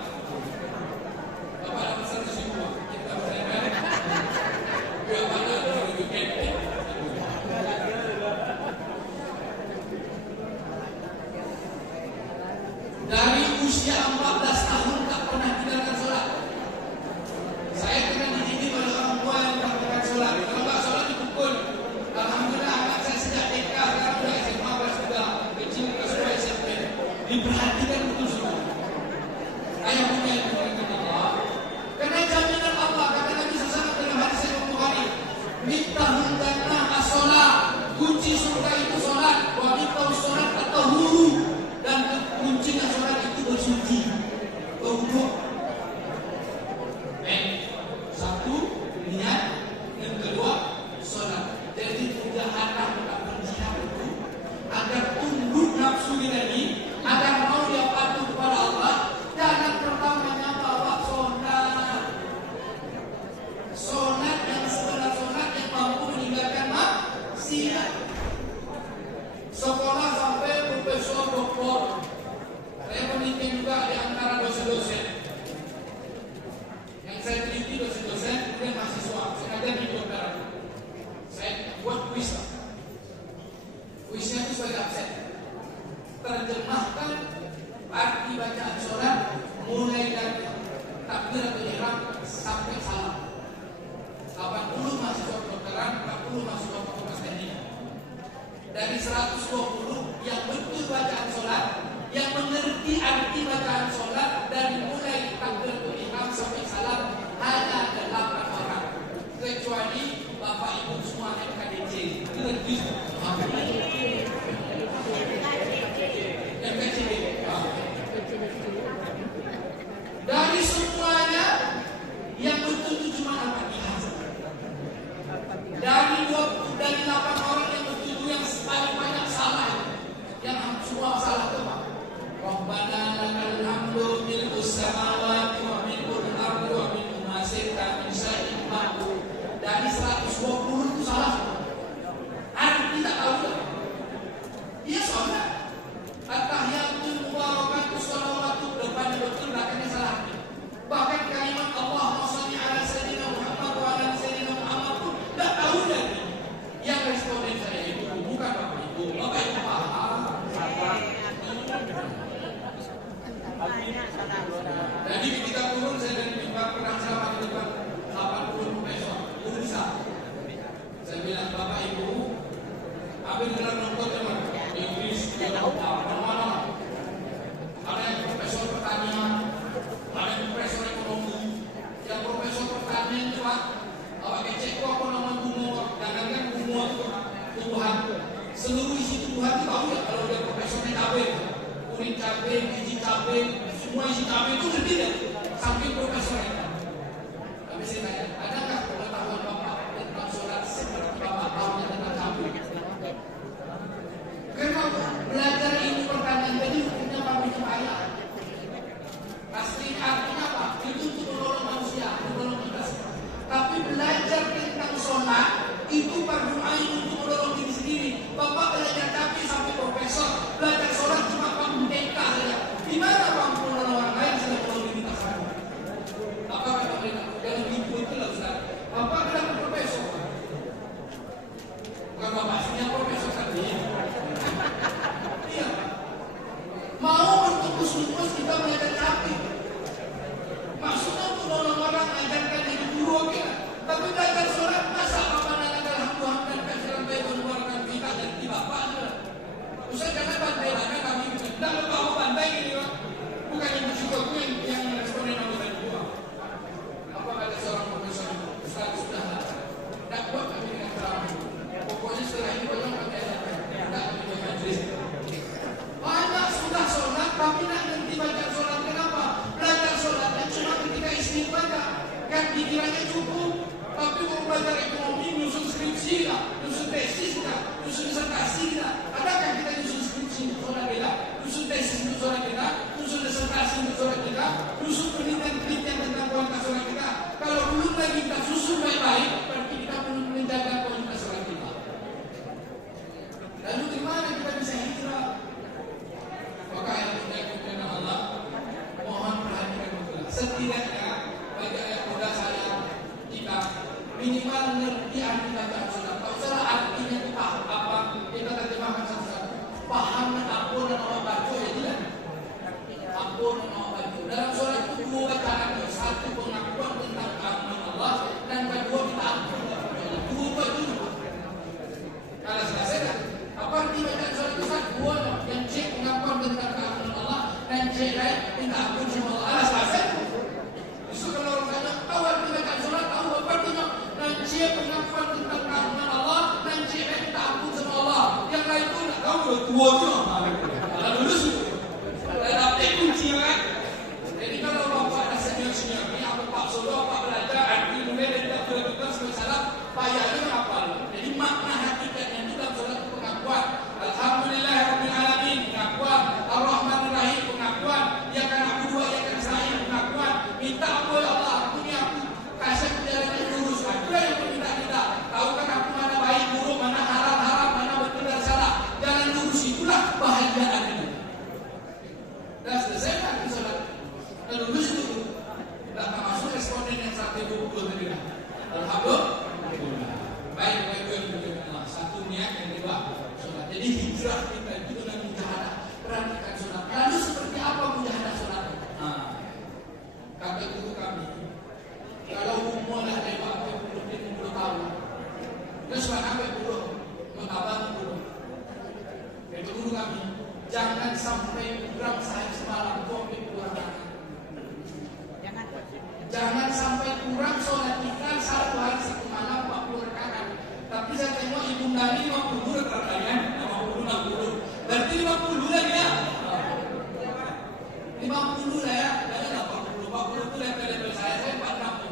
Jadi ketika turun saya dari mimbar pernah sama di depan 80 profesor, itu bisa. Saya bilang Bapak Ibu, ambil gelar doktor teman, Inggris, mana-mana. Ada yang profesor pertanian, ada yang profesor ekonomi, yang profesor pertanian itu Pak, awak kecek kok apa nama bunga, jangankan bunga itu tumbuhan, seluruh isi tumbuhan itu tahu ya kalau dia profesornya cabai, kulit cabai, biji cabai, semua isi cabai itu ngerti ya, saking profesornya. Tapi saya tanya, adakah pengetahuan Bapak tentang sholat seperti Bapak tahunya tentang cabai? Karena belajar ini pertanyaan tadi hukumnya Bapak itu ayat. Asli artinya apa? Itu untuk menolong manusia, menolong kita. Tapi belajar tentang sholat itu fardu ain untuk menolong diri sendiri. Bapak belajar cabai sampai profesor, belajar sholat cuma Pak TK saja. Di mana Pak menolong orang lain sedang menolong diri kita sendiri? Apa kata mereka? Dalam ibu itu lah Ustaz. Bapak kenapa profesor? Bukan Bapak aslinya profesor tadi. Iya. Mau bertepus lupus kita belajar cabai. Maksudnya untuk menolong orang ajarkan hidup guru oke lah. Tapi belajar sholat masa apa nanti Tuhan dan kasihan baik mengeluarkan kita dan di Bapak saja. Ustaz karena pandai lana kami tidak bawa pandai gini Pak. Bukan yang bersyukur yang responin nama saya dua. Apa kata seorang profesor Ustaz sudah tidak kuat kami dengan ceramah. Pokoknya setelah ini banyak kami ajarkan. Tidak kami majlis. Banyak sudah sholat tapi tidak ngerti baca sholat. Kenapa? Belajar sholatnya cuma ketika istighfar kan dikiranya cukup. Tapi kalau belajar ekonomi, nyusun skripsi lah, nyusun tesis lah, nyusun disertasi lah. Adakah kita nyusun skripsi untuk sholat kita? Nyusun tesis untuk sholat kita? Nyusun disertasi untuk sholat kita? Nyusun penelitian tentang kualitas sholat kita? Kalau belum lagi kita susun baik-baik, berarti kita belum menjaga kualitas sholat kita. Lalu gimana kita bisa hijrah? Maka ayat-ayat Allah mohon perhatikan betul. Setidaknya bagi ayat muda saya kita minimal ngerti arti bacaan sholat. Kalau salah artinya itu paham apa? Kita terjemahkan satu-satu. Paham apa dan Allah baca ya tidak? Apa dan Allah baca. Dalam sholat itu dua bacaan. Satu pengakuan tentang keagungan Allah dan kedua kita ampun. Dua baju. Kalau selesai dah. Apa arti bacaan sholat itu satu? Dua yang C pengakuan tentang keagungan Allah dan C lain minta ampun sama Allah. Alas selesai. Justru kalau orang tanya tahu arti bacaan sholat, tahu apa artinya? Dan C pengakuan tentang keagungan Allah dan C lain minta ampun sama Allah. Yang lain itu tidak tahu dua itu. Kalau lulus itu. Tapi kunci kan. Jadi kalau bapak ada senior-senior ini, apa Pak Solo, Pak belajar arti mulai dari tidak sampai salah, payahnya apa? Jadi makna hakikatnya itu dalam sholat itu pengakuan. Alhamdulillahirabbil alamin pengakuan. Ar-Rahmanir Rahim pengakuan. Ya kan aku dua ya kan saya pengakuan. Minta apa ya Allah ampuni aku. Kasih jalan yang lurus. Itulah yang meminta kita. Tahu kan aku mana baik buruk, mana haram, mana betul dan salah. Jalan lurus itulah bahagiaan itu. Dan selesai kan sholat. Dan lulus itu. Tak masuk responden yang 120 tadi. Alhamdulillah. Baik, Allah. Satu niat yang kedua sholat. Jadi hijrah kita itu dengan mujahadah. Perhatikan sholat. Lalu seperti apa mujahadah sholat? Kata guru kami, kalau umur dah lewat 50 tahun, terus sampai 10, mentabang 10. Itu guru kami, jangan sampai kurang sehari semalam 20 rakaat. Jangan sampai kurang sholat kita satu hari satu malam 40 rakaat. Tapi saya tengok ibu Nani 50 rakaat kalian, 50 60. Berarti 50 lagi ya. 50 lah ya. Jangan 40 itu level saya 40.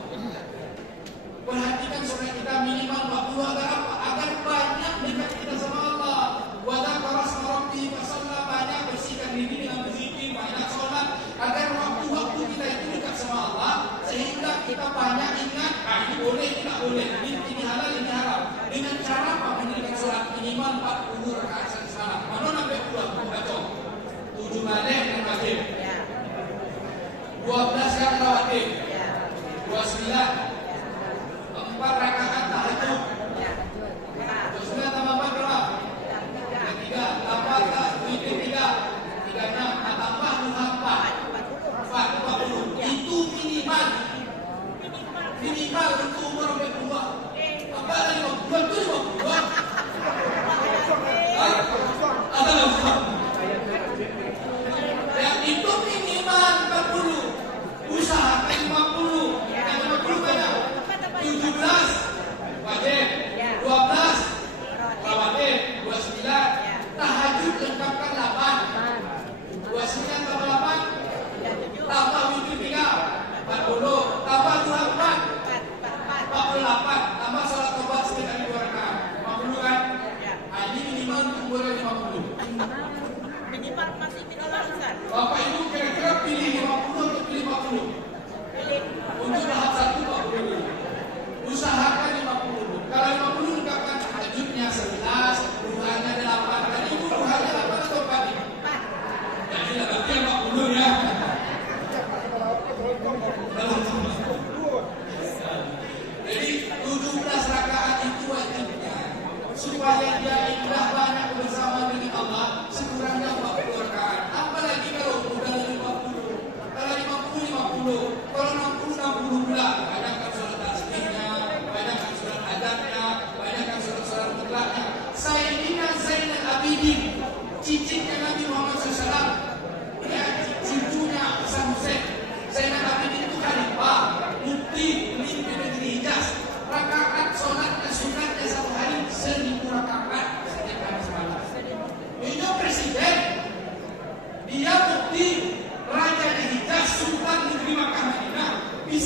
Perhatikan sholat kita minimal 40 agar apa? Agar banyak dekat kita sama Allah. Wa dzakara asma rabbih fasallah, banyak bersihkan diri dengan berzikir, banyak sholat agar waktu-waktu kita itu dekat sama Allah sehingga kita banyak ingat ini boleh, tidak boleh, ini halal, ini haram. Dengan cara apa? Mendirikan sholat minimal 40 rakaat semalam. Mana sampai 20 baca 7 malam dan maghrib, 12 yang rawatib, 29 4 rakaat tahajud, 29 tambah 4 berapa? 3 tambah witir 3 6 tambah duha 4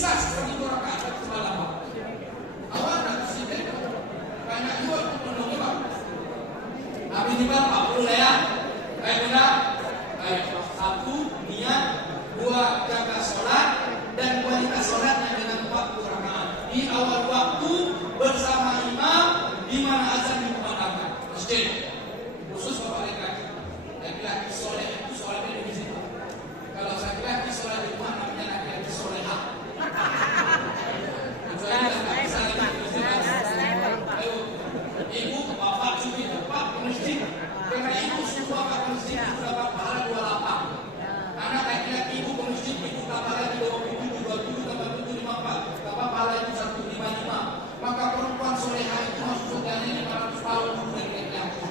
bisa seperti 2 rakaat semalam. Awal nak sini banyak juga menunggu Pak. Habis ini Pak 40 lah ya. Baik bunda. Baik. 1 niat, 2 jaga sholat dan kualitas sholatnya dengan 40 rakaat di awal waktu bersama imam di mana azan dikumandangkan. Masjid. Khusus Bapak laki-laki soleh itu sholatnya di situ. Kalau laki-laki sholat di rumah namanya laki-laki solehah. Ayo, ibu, bapak, cuci, bapak ke masjid. Karena ibu semua ke masjid itu dapat pahala 28. Anak laki-laki ibu ke masjid itu tambah lagi 27 tambah 7 54. Dapat pahala itu 155. Maka perempuan solehah itu masuk surganya 500 tahun dari laki-laki.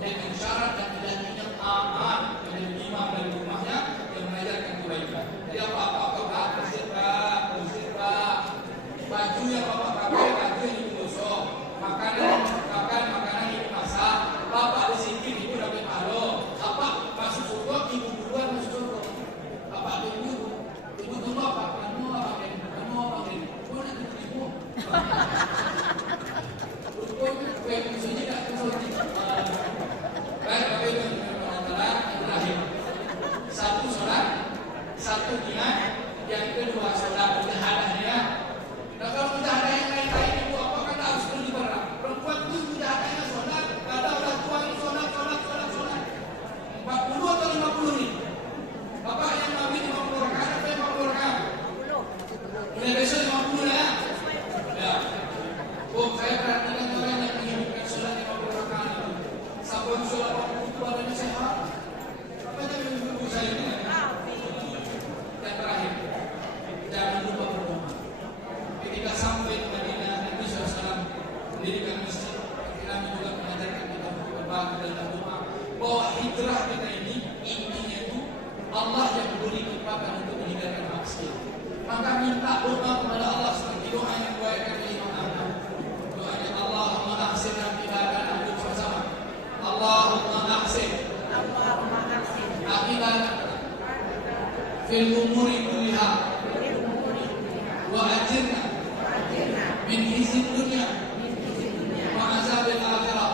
Dengan syarat dan tidak ingat aman dari imam dari rumahnya yang mengajarkan kebaikan. Jadi apa-apa bersih pak. Baju yang bapak pakai baju yang digosok, makanan yang dimasak. Bapak bersihkan ibu dapat pahala. Bapak masuk surga, ibu duluan masuk surga. Bapak tunggu, ibu tunggu apa? Kamu apa? Boleh tunggu ibu. Kue musuhnya tak musuh. Baik, Bapak Ibu yang terakhir. 1 sholat, 1 niat, yang kedua sholat mujahadahnya. Nah kalau mujahadah yang lain-lain ibu apa kata harus pergi berang. Perempuan itu mujahadahnya sholat, kata orang tua ini sholat. 40 atau 50 nih? Bapak yang kami 50 rakaat atau 50 rakaat? Mulai besok 50 ya? Ya. Saya perhatikan orang yang menginginkan sholat 50 rakaat itu. Sampai sholat 40 itu badannya sehat. Apa yang menunggu saya ini? Yang terakhir, jangan lupa berdoa. Ketika sampai di Madinah, Nabi SAW mendirikan masjid. Kami juga mengajarkan kita untuk berbagi dalam doa. Bahwa hijrah kita ini intinya itu Allah yang beri kesempatan untuk meninggalkan maksiat. Maka minta doa kepada Allah seperti doa yang dibawakan oleh Imam Ahmad. Doanya Allahumma ahsin akibatana untuk bersama. Allahumma ahsin akibatana fil umuri kulliha wa ajirna min khizyid dunya wa azabil akhirah.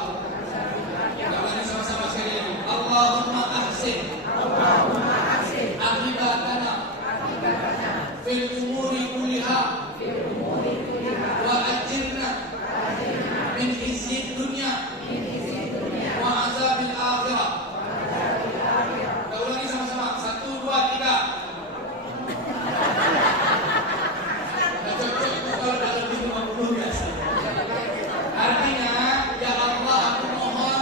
Kita sama-sama sekalian. Allahumma ahsin akibatana fil umuri kulliha wa ajirna min khizyid dunya wa azabil akhirah. Kita ulangi sama-sama. 1, 2, 3. Cocok itu kalau dah lebih 50 biasa. Artinya, ya Allah aku mohon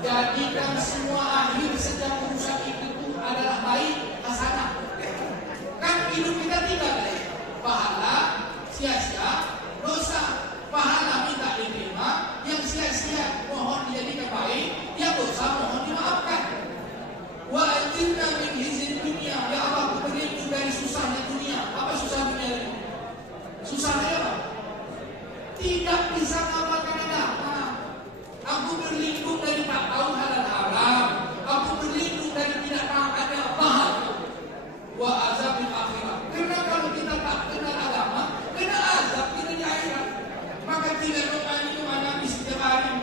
jadikan semua akhir sejak urusan itu adalah baik hasanah. Kan hidup kita tidak pahala sia-sia, dosa. Pahala minta diterima, yang sia-sia mohon dijadikan baik, yang dosa mohon dimaafkan. Wa ajirna min khizyid dunya. Ya Allah, aku berlindung dari susahnya dunia. Apa susah dunia ini? Susahnya apa? Tidak bisa ngamalkan agama. Aku berlindung dari tak tahu halal haram. Aku berlindung dari tidak taatnya Allah. Wa azabil akhirah. Karena kalau kita tak kenal agama, kena azab kita di akhirat. Maka tidak doa itu Nabi setiap hari.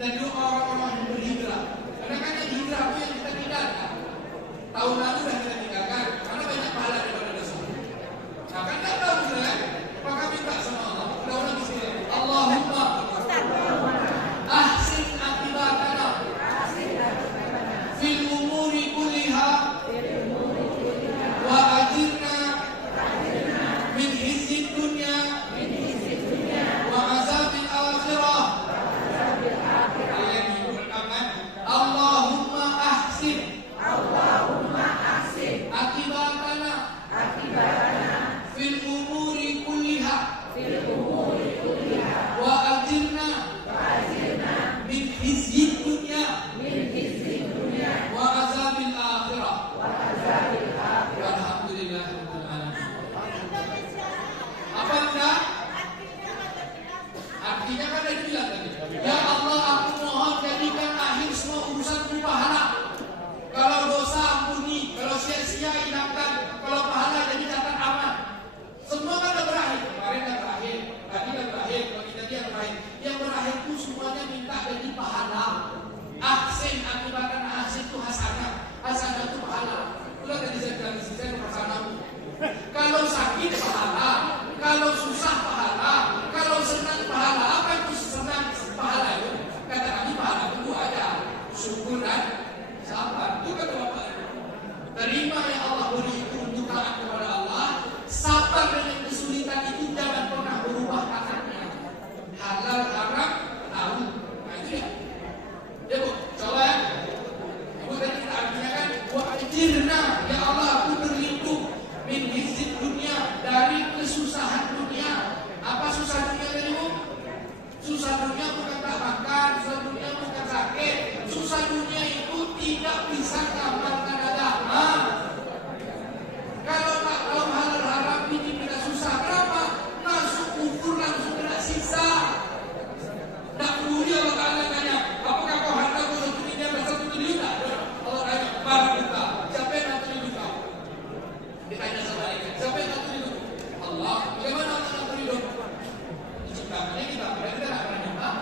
Dan doa orang-orang yang berhijrah. Karena kan yang hijrah itu yang kita tinggalkan. Tahun lalu dah kita tinggalkan. Karena banyak pahala daripada dosa. Nah kan tak tahu kan? Maka minta sama Allah. Mudah-mudahan Allahumma malaikat. Siapa yang ngatur hidup? Allah. Bagaimana Allah ngatur hidup? Diciptakannya kita, berarti kita nggak pernah nyembah.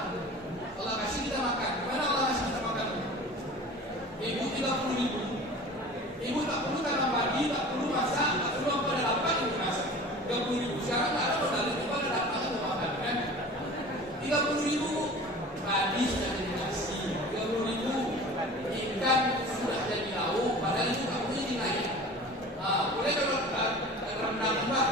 Allah kasih kita makan. Mana Allah kasih kita makan? Ibu 30.000. Ibu tak perlu tanam padi, tak perlu masak, tak perlu apa ada lapak ibu masak. 30.000. Sekarang nggak ada modal ibu ada lapak ibu makan kan? 30.000 padi sudah dikasih, 30.000 ikan sudah jadi lauk, padahal itu tak punya nilai. Boleh kalau rendang mbak,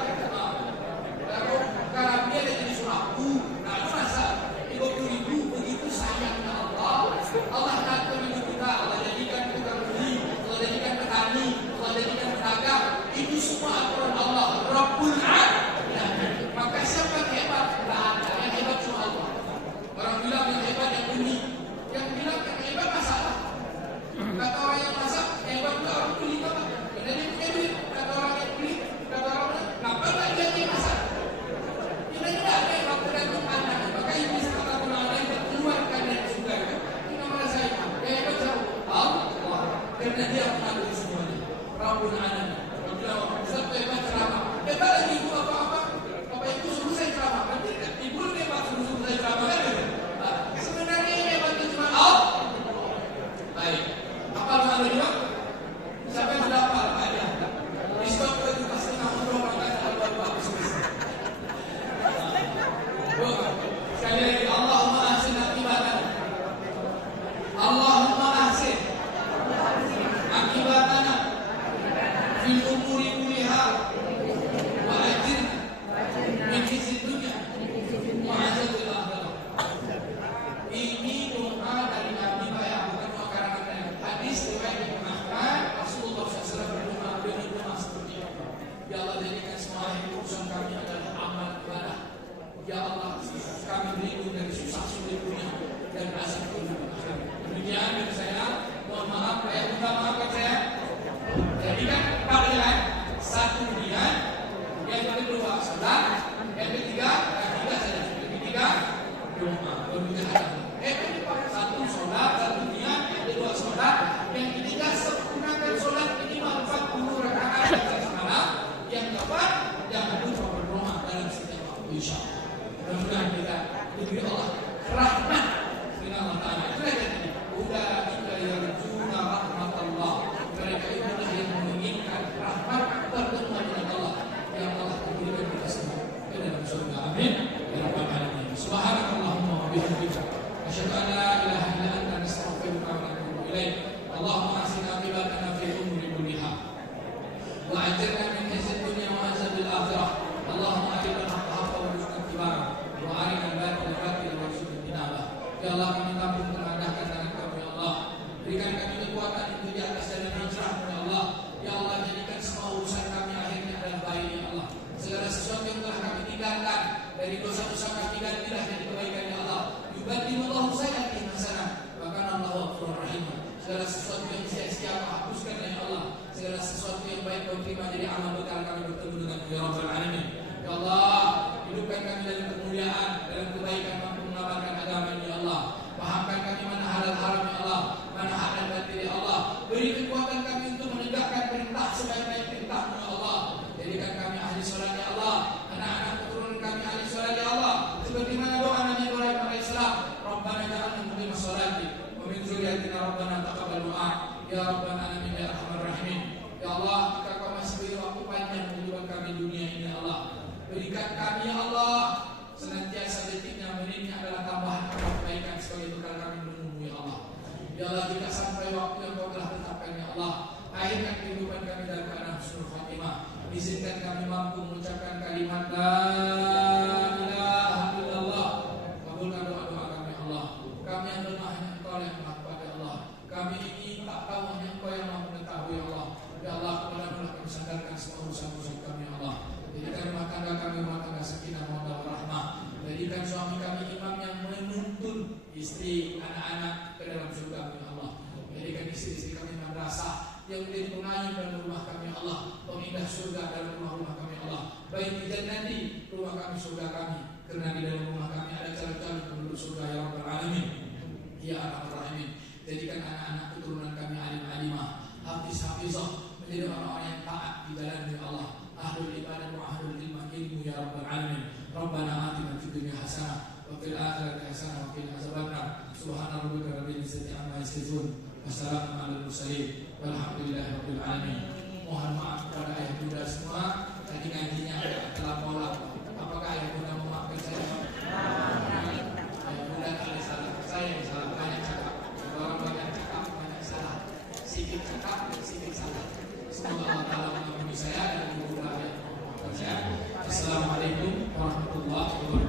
kalau garam dia jadi suraku, nah itu rasa 30.000 begitu sayangnya Allah. Allah ngatur hidup kita, Allah jadikan tukang beli, Allah jadikan petani, Allah jadikan pedagang. Itu semua aturan Allah, Rabbul Alamin. Maka siapa yang hebat? Tidak ada yang hebat cuma Allah. Orang bilang yang hebat yang unik, yang bilang yang hebat masalah. Kata orang yang masak, hebat itu orang kulit apa? Karena dia punya duit. Kata orang yang kulit, kata orang mana? Kenapa tak dia masak? Kita tidak ada yang waktu tergantung pandang. Maka iblis kata Allah yang keluarkan dari surga. Ini merasa hebat. Hebat jauh. Allah. Karena dia mengatur semuanya. Rabbul Alamin. Satu hebat ceramah. Hebat lagi ibu apa-apa. Bapak ibu suruh saya ceramah. Berarti ibu lebih hebat suruh saya ceramah kan? Sebenarnya yang hebat itu cuma Allah. Baik. Apa nama dia? Siapa yang sudah hafal? Ada. Diskon itu pasti nama orang kata al-Baqarah. Sekali lagi, Allahumma ahsin akibatana. Allahumma ahsin akibatana fil umuri kulliha wa ajirna min khizyid dunya wa azabil akhirah. Ini doa dari Nabi Bayang, bukan doa karangan hadis riwayat Imam Ahmad. Rasulullah SAW berdoa dengan doa seperti ini. Ya Allah, jadikan semua urusan kami adalah amal ibadah. Ya Allah, kami berlindung dari susah sulit dunia dan azab kubur akhirat. Demikian dari saya. Mohon maaf, saya minta maafkan saya. Jadi kan empat pilihan, satu pilihan, yang kedua salat, yang ketiga saja, yang ketiga doa. Satu sholat, satu niat, yang kedua sholat, yang ketiga sempurnakan sholat minimal 40 rakaat semalam, yang keempat jangan lupa berdoa dalam setiap waktu insyaallah. Mudah-mudahan kita diberi Allah rahmat dengan Allah Taala. Itu aja tadi. Udah kita yarjuna rahmatullah. Mereka itulah yang menginginkan rahmat bertemu dengan Allah. Yang Allah berikan kita semua ke dalam surga. Amin. Ya rabbal alamin. Subhanakallahumma wa bihamdika asyhadu an la ilaha illa anta astaghfiruka wa atubu ilaik. Allahumma ahsin aqibatana fil umuri kulliha wa ajirna min khizyid dunya wa azabil akhirah. Allahumma atina al-haqqa haqqan warzuqna ittiba'ah wa arina al-batila batilan warzuqna ijtinabah. Ya Allah, kami tampung mengadahkan tangan kami ya Allah. Berikan kami kekuatan untuk di atas jalan hijrah ya Allah. Ya Allah, jadikan semua urusan kami akhirnya adalah baik ya Allah. Segala sesuatu yang telah kami tinggalkan dari dosa-dosa kami gantilah jadi kebaikan ya Allah. Yubadilullahu sayyi'atihim hasanah wa kana Allahu ghafurur rahim. Segala sesuatu yang sia-sia hapuskan ya Allah. Segala sesuatu yang baik kau terima jadi amal bekal kami bertemu dengan ya Rabbal Alamin. Ya Allah, hidupkan kami dalam kemuliaan, dalam kebaikan, mampu mengamalkan agama ya Allah. Pahamkan kami mana halal haram ya Allah, mana hak dan batil ya Allah. Beri kekuatan kami untuk menegakkan perintah sebaik-baik perintah-Mu ya Allah. Jadikan kami ahli sholat ya Allah. Anak-anak keturunan kami ahli sholat ya Allah. Seperti mana doa Nabi Ibrahim alaihissalam, Rabbana ja'alna muqimah sholati wa min dzurriyyatina Rabbana taqabbal du'a. Ya Rabbana alamin ya arhamar rahimin. Ya Allah, jika Kau masih beri waktu panjang kehidupan kami dunia ini ya Allah, berikan kami ya Allah senantiasa detiknya menit ini adalah tambahan kebaikan sebagai bekal kami menunggu ya Allah. Ya Allah, jika sampai waktu yang Kau telah tetapkan ya Allah, akhirkan kehidupan kami dalam keadaan husnul khatimah. Izinkan kami mampu mengucapkan kalimat la ilaha illallah. Kabulkan doa-doa kami ya Allah. Kami yang lemah hanya Engkau yang maha kuat ya Allah. Kami ini tak tahu hanya Engkau yang maha mengetahui ya Allah. Ya Allah, kepada-Mu kami sandarkan semua urusan-urusan kami ya Allah. Jadikan rumah tangga kami rumah tangga sakinah mawaddah warahmah. Jadikan suami kami imam yang menuntun istri anak-anak ke dalam surga ya Allah. Jadikan istri-istri kami madrasah yang menjadi pengayom dalam rumah kami Allah, pengindah surga dalam rumah-rumah kami Allah. Baik jannati rumah kami surga kami, karena di dalam rumah kami ada calon-calon penduduk surga ya Rabbal Alamin. Ya Arhamar Rahimin. Jadikan anak-anak keturunan kami alim-alimah, hafiz-hafizah, menjadi orang-orang yang taat di jalan Allah. ya rabbal alamin. Rabbana atina fid dunya hasanah wa fil akhirati hasanah wa qina azabannar. Subhana rabbika rabbil izzati amma yasifun. Wassalamu alal mursalin. Walhamdulillahi rabbil alamin. Mohon maaf kepada ayah bunda semua. Tadi ngajinya telah pola. Apakah ayah bunda memaafkan saya? Ayah bunda ada salah. Saya yang salah. Banyak cakap. Orang banyak cakap, banyak salah. Sikit cakap, sikit salah. Semoga Allah Ta'ala mengampuni saya dan ibu bunda yang memaafkan saya. Assalamualaikum warahmatullahi wabarakatuh.